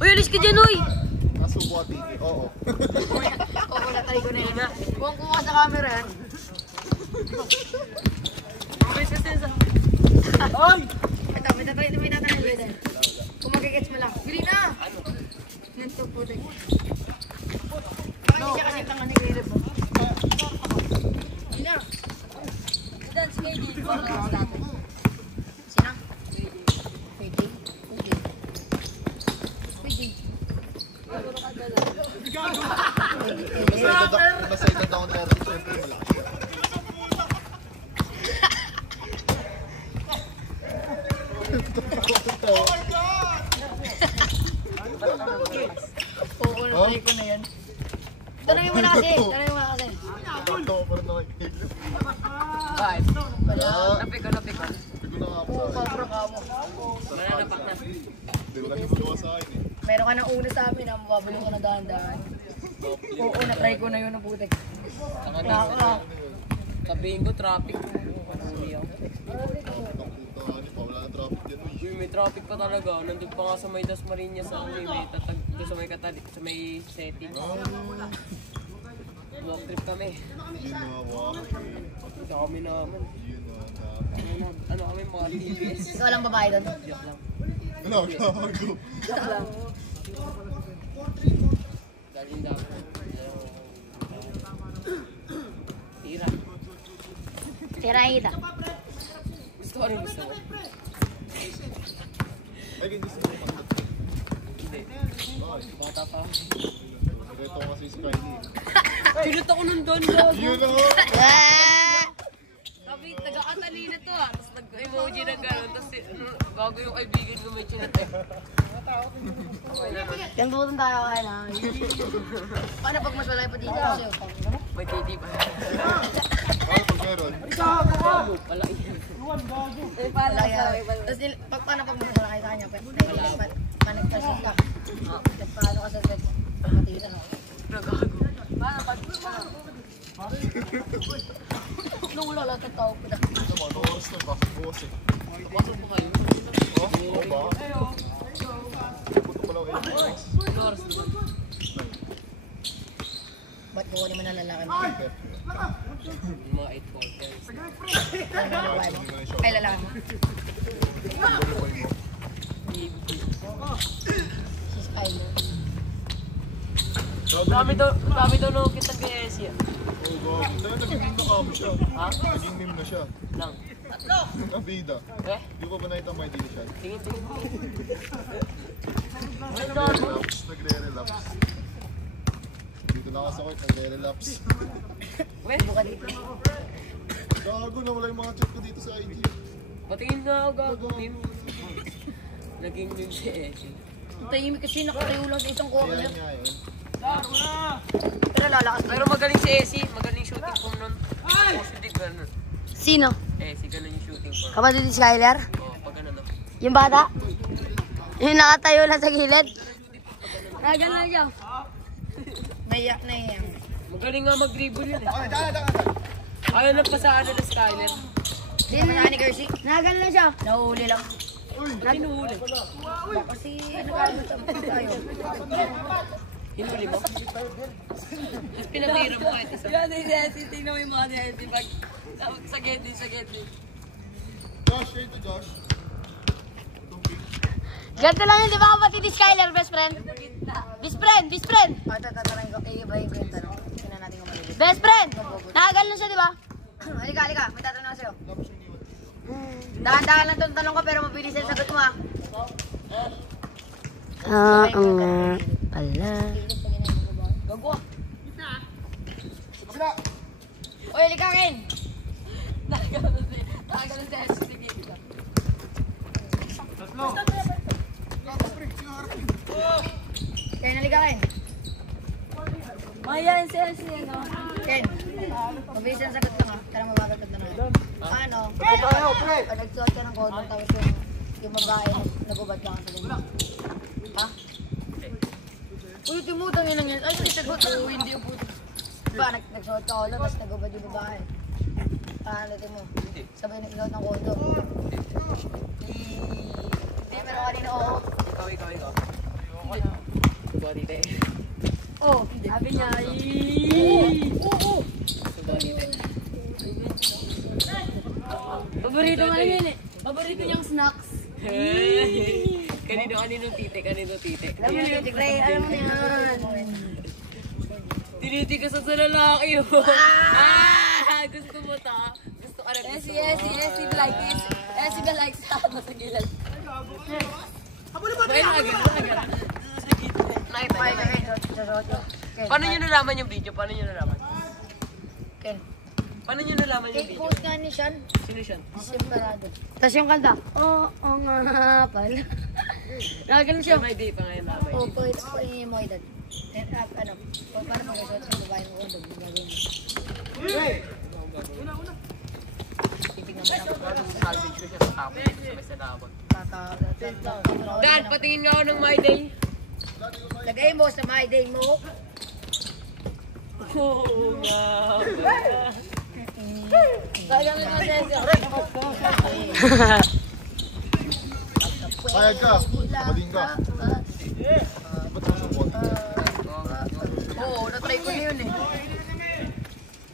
Uy, alis ka dyan, oy! Nasubo at tiki, oo. Oo, natry ko na yun. Kung kuha sa camera yan. Resistance. Ito, may tatanong. Nasa edad ako 30, syempre malakas siya. Oo, nabay ko na yan. Tanongin mo na kasi. Tanongin mo na kasi. Ito, parang nakikinig. Bakit? Wala. Napiko. Hindi ko na nga po sa akin. Sobra ka mo. Mananapak na. Hindi ko kasi magawa sa akin eh. Meron ka ng una sa amin, mababalik ko na dahan-dahan. Oo, na-try ko na yun ang putik. Sabihin ko, traffic. Huli ako. Ang puta, ano pa, wala na traffic dyan. Uy, Uy, may traffic pa talaga. Nandun pa nga sa may Dasmariñas sa may tatag doon sa may katali, sa may setting. Walk trip kami. yun na, wow. Sa kami naman. Yun na. Ano kami mga TBS. Ikaw lang babae doon. Joke lang. Ano, gago. Joke lang. Galing dapat. Tira. Tiraida. Gusto ko rin gusto ko. Ay, ganyan sila yung pagkat. Hindi. Bata pa. Ito kasi si Kylie. Sinut ako nun doon, gago. Yun na. Sabi, taga-Catalina to ah. Tapos nag-emoji na gano'n. Tapos bago yung kaibigan ko may chinat eh. Gantutan tayo kaya na. Paano pag mas wala pa dito kasi? May titi pa. Ano pag meron? Pala yun. Wala yan. Tapos paano pag mas wala kayo sa kanya? Panagpasit ka. Paano ka sa matita no? Nagago. Paano pag... Nung wala lahat ng tao pa na. Ito mo, ano oras na? Bakit bukas eh? Pasok po kayo. Oh, oo ba? Puto pala ako 8 hours. Ano oras naman? Ba't ko naman ang lalaki mo? Yung mga 8 Ay, lalaki. Si Skyler. Dami daw nung kitang kay Essie ah. Oo, gago. Tayo, naging meme na kamo siya. Ha? Naging meme na siya. Lang. Nabida. Eh? Di ko ba nakita may din siya? Tingin. Nagre-relapse. Nagre-relapse. Dito na ako sa court, nagre-relapse. Weh, Buka dito. Gago na wala yung mga chat ko dito sa IG. patingin nga ako gago. Meme. Naging meme si Essie. Tahimik kasi nakatayo lang sa isang corner. Kaya nga yun. Pero lalakas. Pero magaling si Essie. Magaling shooting form nun. Positive ganun. Sino? Essie, ganun yung shooting form. Kapatid ni Skyler? Oo, pag ganun no. Yung bata? Yung nakatayo lang sa gilid? Nagal na siya. Naiyak na yan. Magaling nga mag-dribble yun eh. Ayaw na pa sa ano na Skyler. Sino na ni Kersi? Nagal na siya. Nahuli lang. Hinuhuli. Kasi nagkalimut sa tayo. Hinuli mo? Pinatira mo kahit isa. Yan si Jessie, tingnan mo yung mga Jessie. Pag sa Getty. Josh, kayo to Josh. Ganito lang yun, di ba kapatid ni Skyler, best friend? Best friend! Tatanungin ko, iibahin ko yung tanong. Tingnan natin kung malibig. Best friend! Nakagal na siya, di ba? Halika, may tatanong ako sa'yo. Dahan-dahan lang itong tanong ko, pero mabilis yung sagot mo ah. Oo nga pala. Gago ah. Uy, halika rin! Nakagalan si Jessie. Sige. Ken, halika rin. Mayan si Jessie, ano? Ken, mabilis yung sagot ka nga. Kaya mabagal ka tanong. Ano? Pag nagsuot ka ng condom, tapos yung babae, nagubad ka sa ganyan. Ha? Uy, timutang yun lang yun. Ay, sagot. Hindi yung puto. Diba, nagsuot ka ulo, tapos nagubad yung babae. Paano mo? Sabay nag-load ng condom. Hindi, pero kanina oo. Ikaw. Subuha dito eh. Oh, Sabi niya, oo. Subuha dito eh. paborito nga yun eh. Paborito niyang snacks. Kanino tite. Alam mo na yun, Tigray, alam mo na yan. Tinitigasan sa lalaki yun. Gusto mo ta? Gusto ka na gusto mo? Jessie like sa sa gilid. Bakit agad? Nakita ka rin, susuot ko. Paano nyo nalaman yung video? Paano nyo nalaman? Ken. Paano nyo nalaman yung video? Post nga ni Sean. Sino siya? Separado. Tapos yung kanta, oo nga pala. Nakaganon siya. Siya may day pa ngayon mamay. O, pakita ko yung mo edad. Ano? Paano mag-resort sa babae mo kondom? Gagawin mo. Titignan mo lang kung salvage ko siya sa tapon. Sabay sa tapon. Dan, patingin nga ako ng my day. Lagay mo sa my day mo. Oo nga. Gagawin mo sa Payag ka. Maling ka. Ba't mo support? Oo, na-try ko na yun eh.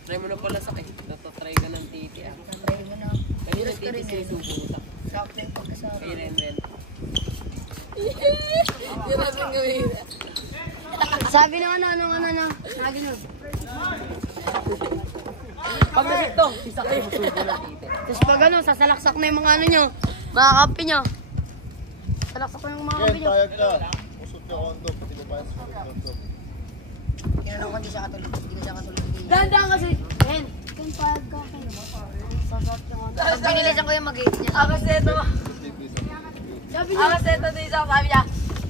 Try mo na pala sakit. Natatry ka ng titi ah. Try mo na. Kaya ng titi siya subutak. Sakto yung pagkasama. Kaya rin. Sabi na ano, naganon. Pag nasito, isa kayo subo ng titi. Tapos pag ano, sasalaksak na yung mga ano nyo, mga kampi nyo. Salaksak na yung mga kampi Ken, nyo. payag ka. Usot ka kondom. Hindi ko payag sa kondom. Kinanong ko hindi siya katulog. Hindi ko siya katulog. Dahan-dahan kasi. Ken. Kung payag ka kayo. Sasat yung ano. Pag binilisan ko yung mag-hit niya. Ako seto. Sabi niya. Ako seto din isa. Sabi niya.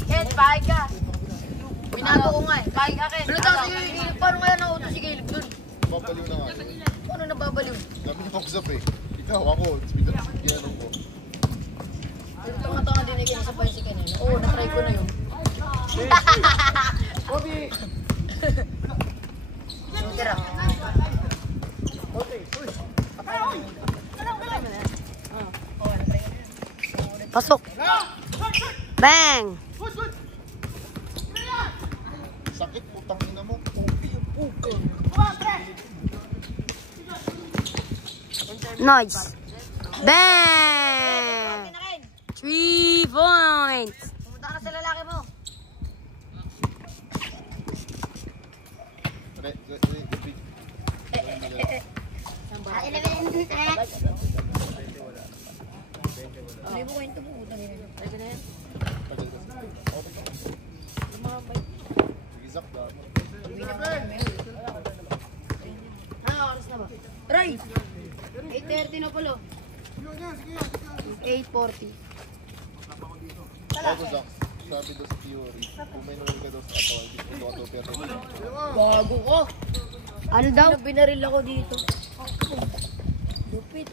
Ken, payag ka. Binago ko nga eh. Payag ka, Ken. Pero tapos paano kaya nauto si Caleb dun? Babaliw na nga. Paano nababaliw? Sabi niya kausap eh. Ikaw, ako. Ginanong ko. Pero tanga-tanga din ay kinasabay si Ken. Oo, na-try ko na yun. Tira. Pasok. Bang! Sakit, putang ina mo. Nice. Bang! 3 points. Pumunta ka na sa lalaki mo. Hindi mo kwento po. Utang yun. Try ko na yan. Sige, sakta. Ano oras na ba? Ray! 8:30 na pala. 8:40. Bago, Zach. Sabi daw sa theory, kung may nulog ka daw sa ato, hindi ko ito pero Bago ko. Ano daw? Binaril ako dito. Lupit.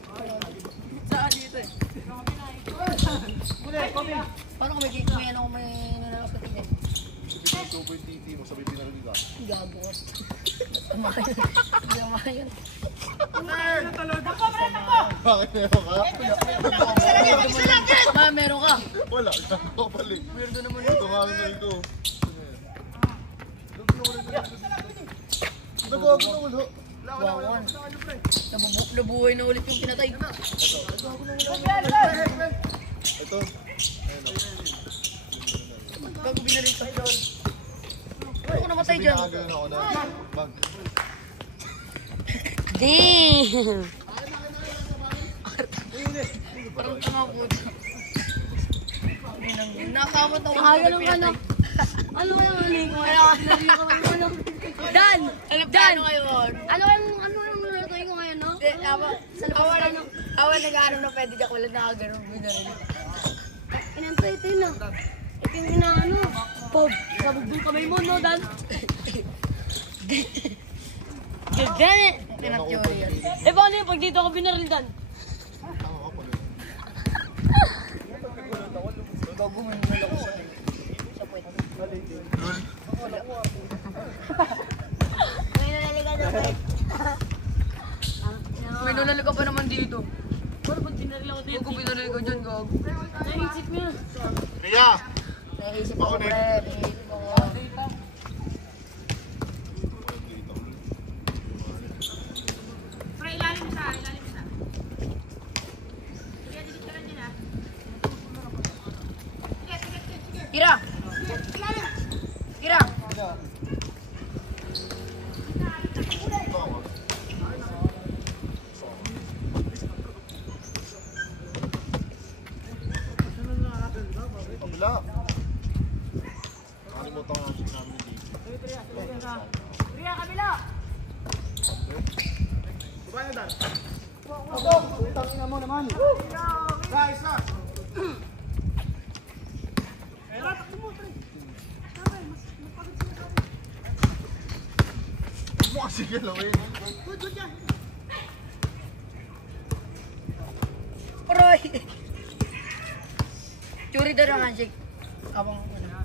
Saan dito eh? Paano kung may ano kung may nanalo sa tingin? Sabi ko, yung titi mo, sabi pinarili ka. Gago. Tama yun. Tama yun. Bakit meron ka? Ma, meron ka. Wala, ako pala. Weirdo naman yun. Ito nga na ito. Nagawa ko na ulo. Bawon. Nabuhay na ulit yung pinatay. Ito. Bago binaril ka. Ano ko namatay dyan? Pinakagalan ako na mag. Damn! Parang tanga po. Nakamot ako. Ano ka na? Ano kayang ano ko? Ano? Dan! Dan! Ano yung lulutuin ko ngayon, no? Sa labas ka, no? Awan nag-aaral na pwede ka wala nakaganon binaril. Ito na. Ito yung inaano. Pog, sabog yung kamay mo, no, Dan? Ganyan! Pinag-theory yun. Eh, paano yun pag dito ako binaril, Dan? Ako pala. Gagawin mo lang ako sa puwet. May nalalag ka pa naman dito. Pero pag binaril ako dito, Kung binaril ko dyan, gago. naisip niya. Kaya! Naisip ako, pre. Naisip ako. Kira! Kira! Pabila. Sige, lawin. Aray! Churi daw ng handshake. Abang ako na.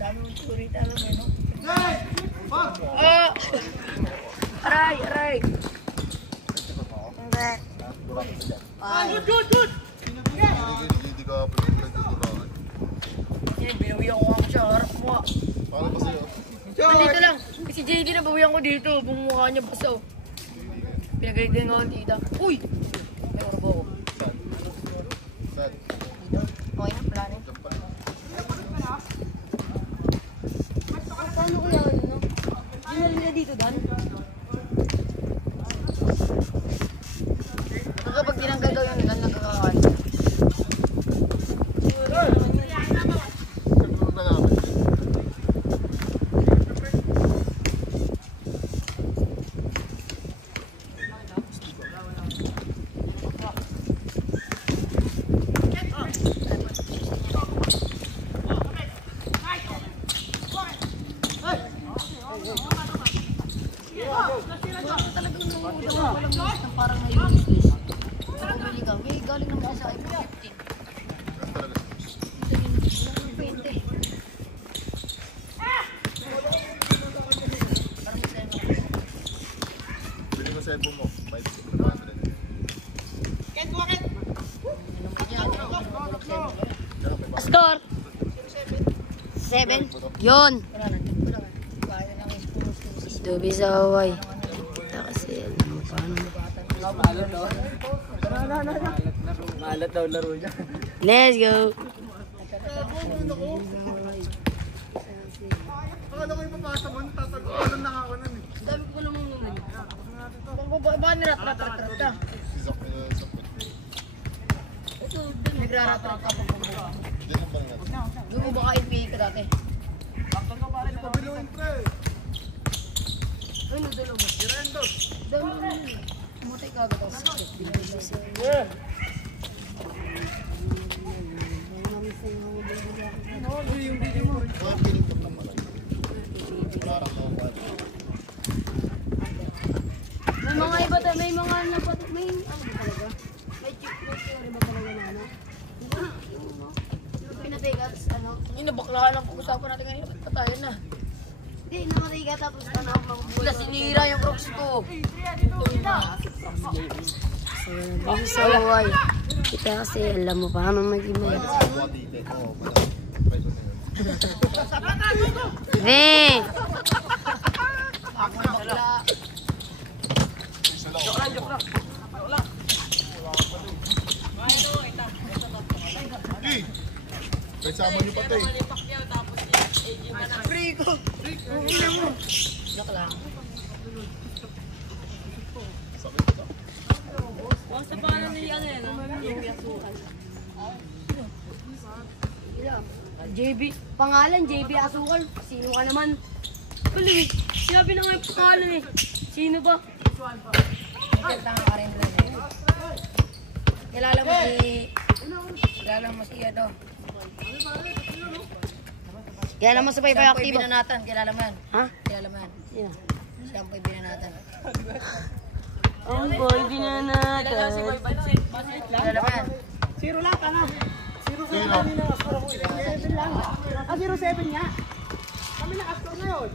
Dami mong churi talaga, no? Ah! Aray! Aray! Hindi. Ay. Hindi ka pinagdudurakan. Yan, binawiyan ko ako siya. Harap mo. Paano ba sa'yo? Dito lang. Si JD na bawiyan ko dito. Bumukha niya basaw. Pinagalit din ako ng tita. Uy! May orbo ko. Saan? Okay na, wala na. Paano kaya ano, no? Dinali na dito, Dan? Kapag tinanggal daw yung Dan, nagkakakan. Parang may useless. Bumili ka. May galing naman sa iPhone 15. Pwede. Bili mo cellphone mo. 500. Score! 7. Yun! Dubi sa Hawaii. Kita kasi alam mo paano. Maalat daw laro niya. Let's go! Akala ko yung papasa mo, tatago. Anong nakakanan eh? Dami ko naman naman. Baka nirat-rat-rat ka. Si Zach na sa Ito, nagrarat-rat ka pa po. Hindi ko pa nga. Doon mo baka IPA ka dati. Pabiluin pre. Ay, nagdalo mo. Girendos. Dami mo yun. Mutay ka agad ako. Mga pinipot ng malaki. Parang mga May mga iba tayo, may mga napat, may ano ba talaga? May chip theory ba talaga na ano? Yung pinatay ka, ano? Yung nabaklaan lang pag-usapan natin kanina, ba't patayan na? Hindi, namatay ka tapos ano, wala sinira yung prox ko. So, why? Kita kasi alam mo paano mag-email. buwatite. Oo, malaki. Pwede na yun. Hindi! Hey! Kahit sama niyo pati. Free ko! Ina mo! Joke lang. Sakit ka. Basta paano nila ano yan, yung yasukan. JB, pangalan JB Asukal. Sino ka naman? Tuloy, sinabi na nga yung pangalan eh. Sino ba? Tanga ka rin lang eh. Kilala mo si ano. Kilala mo sa Paypay Activo? Binanatan, kilala mo yan. Ha? Kilala mo yan. Sino? Siya ang Pay Binanatan. Ang Boy Binanatan. Kilala mo yan. Zero lang ka na. Sino? 7 lang. 0-7 nga. Kami na-astor na yun.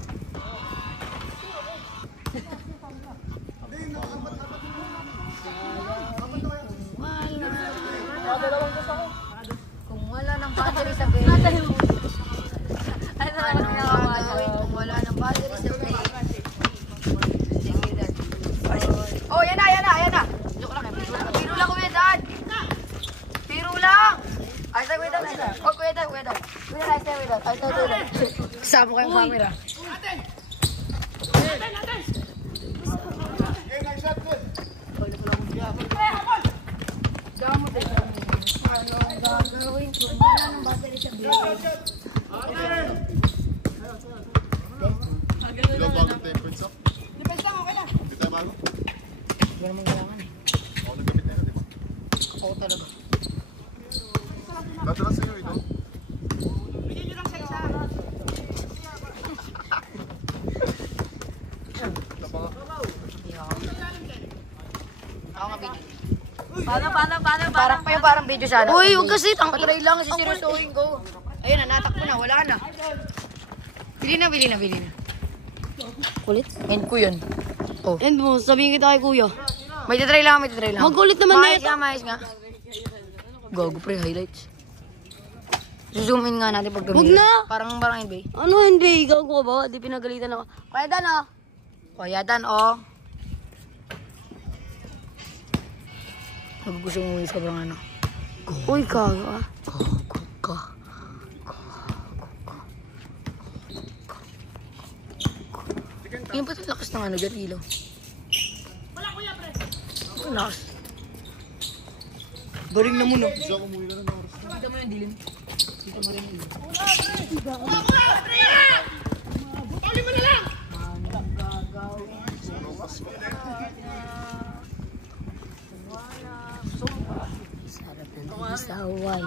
Kung wala ng battery sa bed. Kung wala ng battery sa bed. Oh, yan na. Joke lang, biro lang kuya dad. Biro lang. Ay, sa kuya dad. Oh, kuya dad. Kuya dad, ay, sa kuya dad. Kasama ko yung camera. Damo din. Ano gagawin kung wala ng battery sa bed? Ilang bagong tayo, Prince? ko naman kailangan eh. Ako nagkabit na yun, di ba? Ako talaga. Dati lang sa'yo ito. Ako nga video. Paano? Parang video sana. Uy, huwag kasi tang... Patry lang, siseryosohin ko. Ayun na, natakbo na, wala na. Bili na. Kulit? End ko yun. Oh. Yan mo, sabihin kita kay kuya. May titry lang. Magkulit naman na ito. Maayos nga. Gago pre, highlights. Zoom in nga natin pag Huwag na. Parang NBA. Ano hindi? Gago ka ba? Di pinagalitan ako. Kaya Dan ah. Kaya Dan, oh. Gusto mo ulit sobrang ano. Uy, kago ah. Yung ba't ang lakas ng ano dyan, ilaw? Wala kuya, pre. Ang lakas. Galing na muna. Gusto ako umuwi na ng oras. Kita mo yung dilim. Kita mo rin yun. Sarap ng isaway.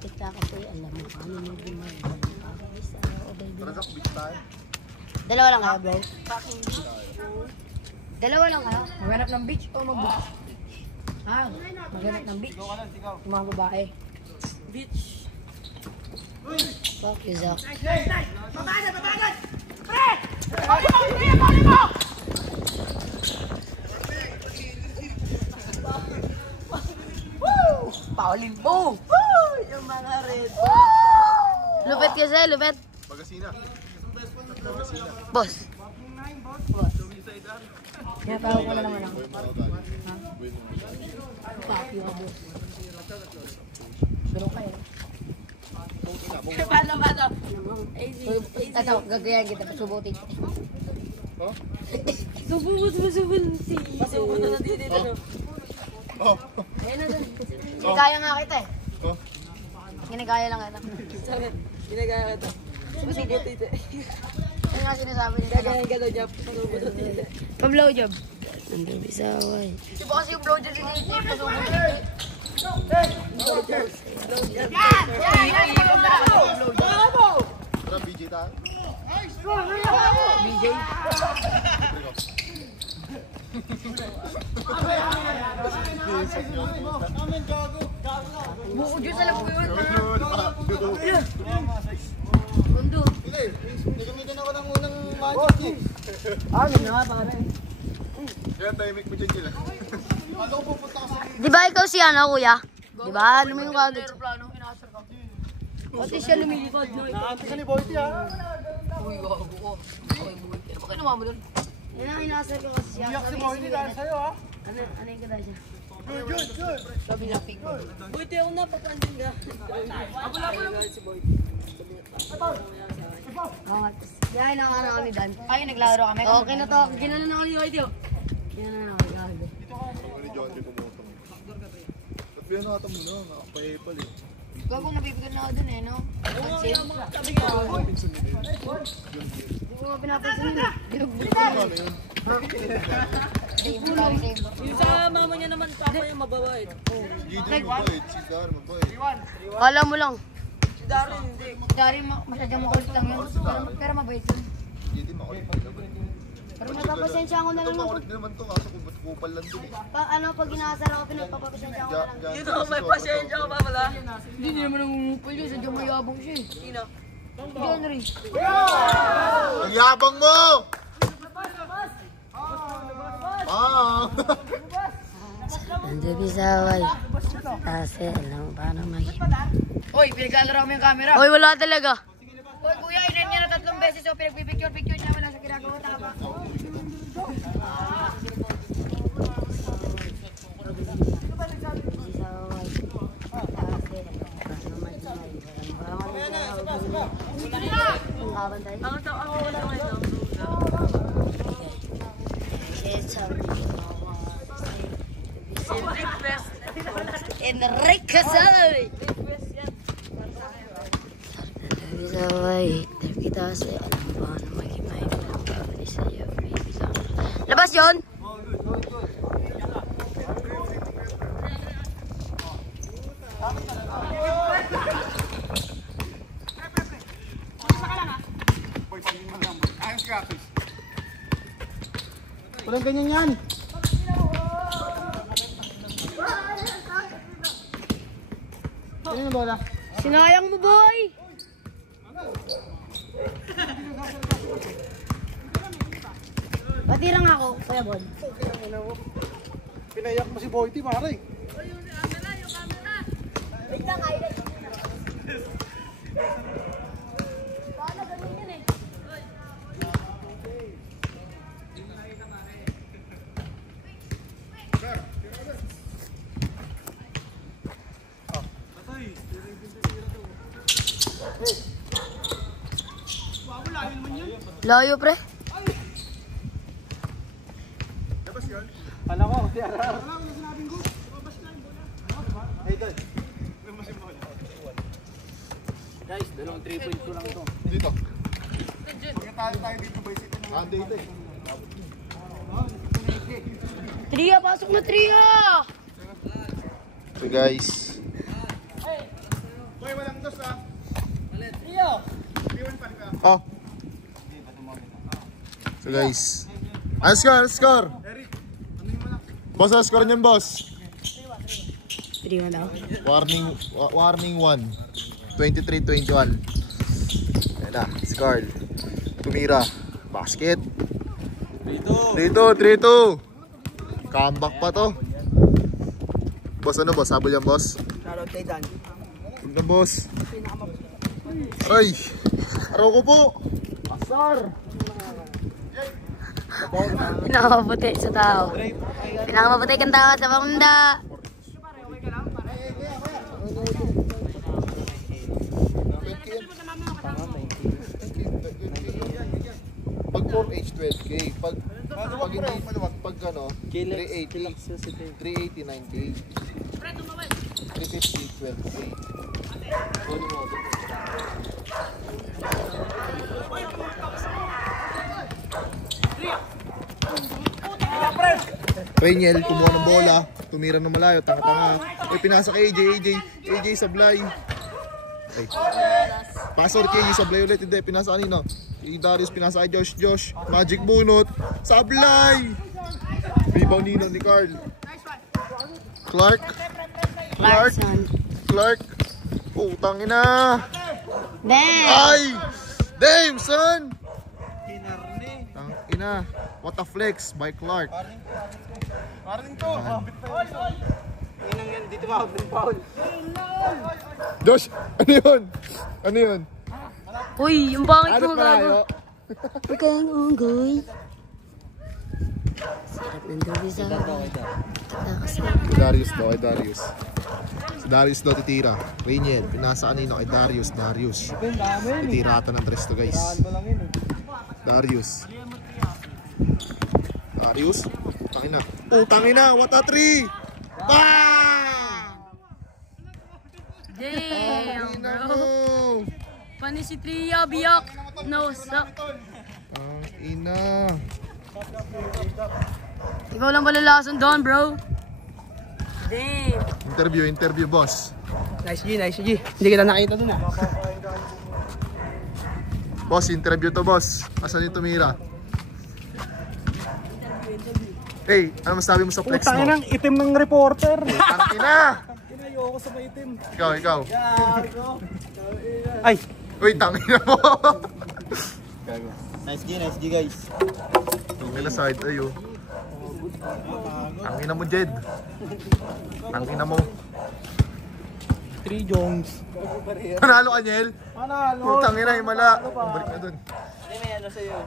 Kita ka po, alam mo paano mo gumagawa. Tara sa beach tayo. Dalawa lang kayo, bro? Dalawa lang kayo? Maghanap ng beach o mag-beach? Ha? Maghanap ng beach. Yung mga babae. Fuck you, Zach. Paulin po! Lupet kasi, lupet. Bagasina. Boss. Tinatawag ko na naman ako. Fuck you, boss. Pero kayo. Ito, gagayan kita. Subutin. Subun si... Pasubot na dito. Oh. Ginagaya nga kita eh. Oh. Ginagaya lang kita. Ginagaya ka ito. Pasubot dito. Yung nga sinasabi nila. Gagayan ka daw niya. Pasubot dito. Pa-blow job. Ang isaway. Di ba kasi yung blowjob si Nate? Pasubot dito. Tara, BJ tayo. BJ. Buko Diyos, alam ko yun. Kundo. Nagamitan ako ng unang magic. Ano na, pare? Kaya timing mo dyan nila. Di ba ikaw si ano, kuya? Di ba? Ano mo yung kagad? Aeroplano, inaasar ka. Pati siya lumilipad. Nakanta ni Boyty ha. Uy, gago ko. Okay, buhay. Ano ba kayo naman mo doon? Yan ang inasar ko kasi siya. Iyak si Boyty dahil sa'yo ha. Ano yung kadal siya? Good. Sabi niya, pink. Buti ako na pagkandin ka. Si Boy. Yan ang ano kami Dan. Ay, naglaro kami. Okay na to. Ginanon na ako ni Whitey oh. Ginanon na ako gago. Ako ni John J. pumutong. Ba't ba yan nakata muna? Nakapahepal eh. Gago, napipigan na ako dun eh, no? Sabi ka. Hindi ko nga pinapansin yun eh. Binugbog ko. Ano yun? Yung sa mama niya naman, papa yung mababait. GD mabait. Si Dar mabait. Kala mo lang. Si Darren hindi. Dari, masyadong makulit lang yun. Pero mabait yun. GD makulit naman. Pero magpapasensya ako na lang ng Makulit naman to kaso kupal lang din eh. ano pag inasar ako pinagpapasensya ako na lang. Yun ako, may pasensya ka pa pala. Hindi naman nangungupal yun. Sadyang mayabang siya eh. Sino? John Ray. Ang yabang mo! Ah! Nandiyo bisaway. Kasi alam mo paano Hoy, pinaglalaro mo yung camera. Hoy, wala talaga. Hoy, kuya, inan niya na 3 beses. So, pinagpipicture-picture niya. Wala sa ginagawa. Taka ba? Ako wala naman ito. Enrique Kasay! Bisaway, kita kasi alam mo paano maging may labas yun! Walang ganyan yan. Ano yung bola? Sinayang mo, boy! Patirang ako, Kuya Bon. Pinayak mo si Boyty, pare. Wait lang, highlight. Paano ganun yun eh? Layo, pre. Alam ko, si Ara. Guys, dalawang 3.2 lang ito. Dito. Pagkatalo tayo dito, boy. Dito eh. Tria, pasok na Tria! So guys. Boy, walang dos ah. Oh. So guys. Ano score? Boss, ano score niyan, boss? Tria na daw. Warning 1. 23-21. Ayan na, score. Tumira. Basket. 3-2. Comeback pa to. Boss, ano boss? Habol yan, boss? Shoutout kay Dan. Huwag na, boss. Aray! Araw ko po! Asar! Pinakamaputi sa tao. Pinakamaputi kang tao sa pamunda. Pag 4H, 12K. Pag hindi, pag ano, 380, 9K. 350, 12K. Renyel, kumuha ng bola, tumira ng malayo, tanga-tanga. Ay, pinasa kay AJ sablay. Ay. Pasor kay AJ sablay ulit, hindi, pinasa kanino. Si Darius pinasa kay Josh, magic bunot, sablay! Rebound nino ni Carl. Clark. Putang ina. Damn! Ay! Damn, son! Tang ina. What a flex by Clark. Parang to. Inang yan, dito makapin foul. Josh, ano yun? Uy, yung pangit Ano mo malayo? gago. Huwag kang unggoy. Sarap ng dobi sa Kay Darius daw, kay Darius. Si Darius daw titira. Renyel, pinasa kanino kay Darius. Titira ata ng tres to, guys. Darius. Tangina, what a three! Damn, Tangina bro. mo! Pani si Tria, biyak. No, suck. Ina. Ikaw lang balalason doon, bro. Damn. Interview, boss. Nice G. Hindi kita nakita dun ah. Boss, interview to, boss. Asan yung tumira? Hey, ano masabi mo sa flex mo? Tangin ng itim ng reporter. Tangina! Ayoko sa maitim. Ikaw. Ay. Uy, tangina mo! Nice G guys. Tangina side, ayo. Tangina mo, Jed. Tangina mo. 3 Jones. Panalo ka, Niel? Panalo. Tangina, himala. Balik na dun. Hindi may ano sa'yo.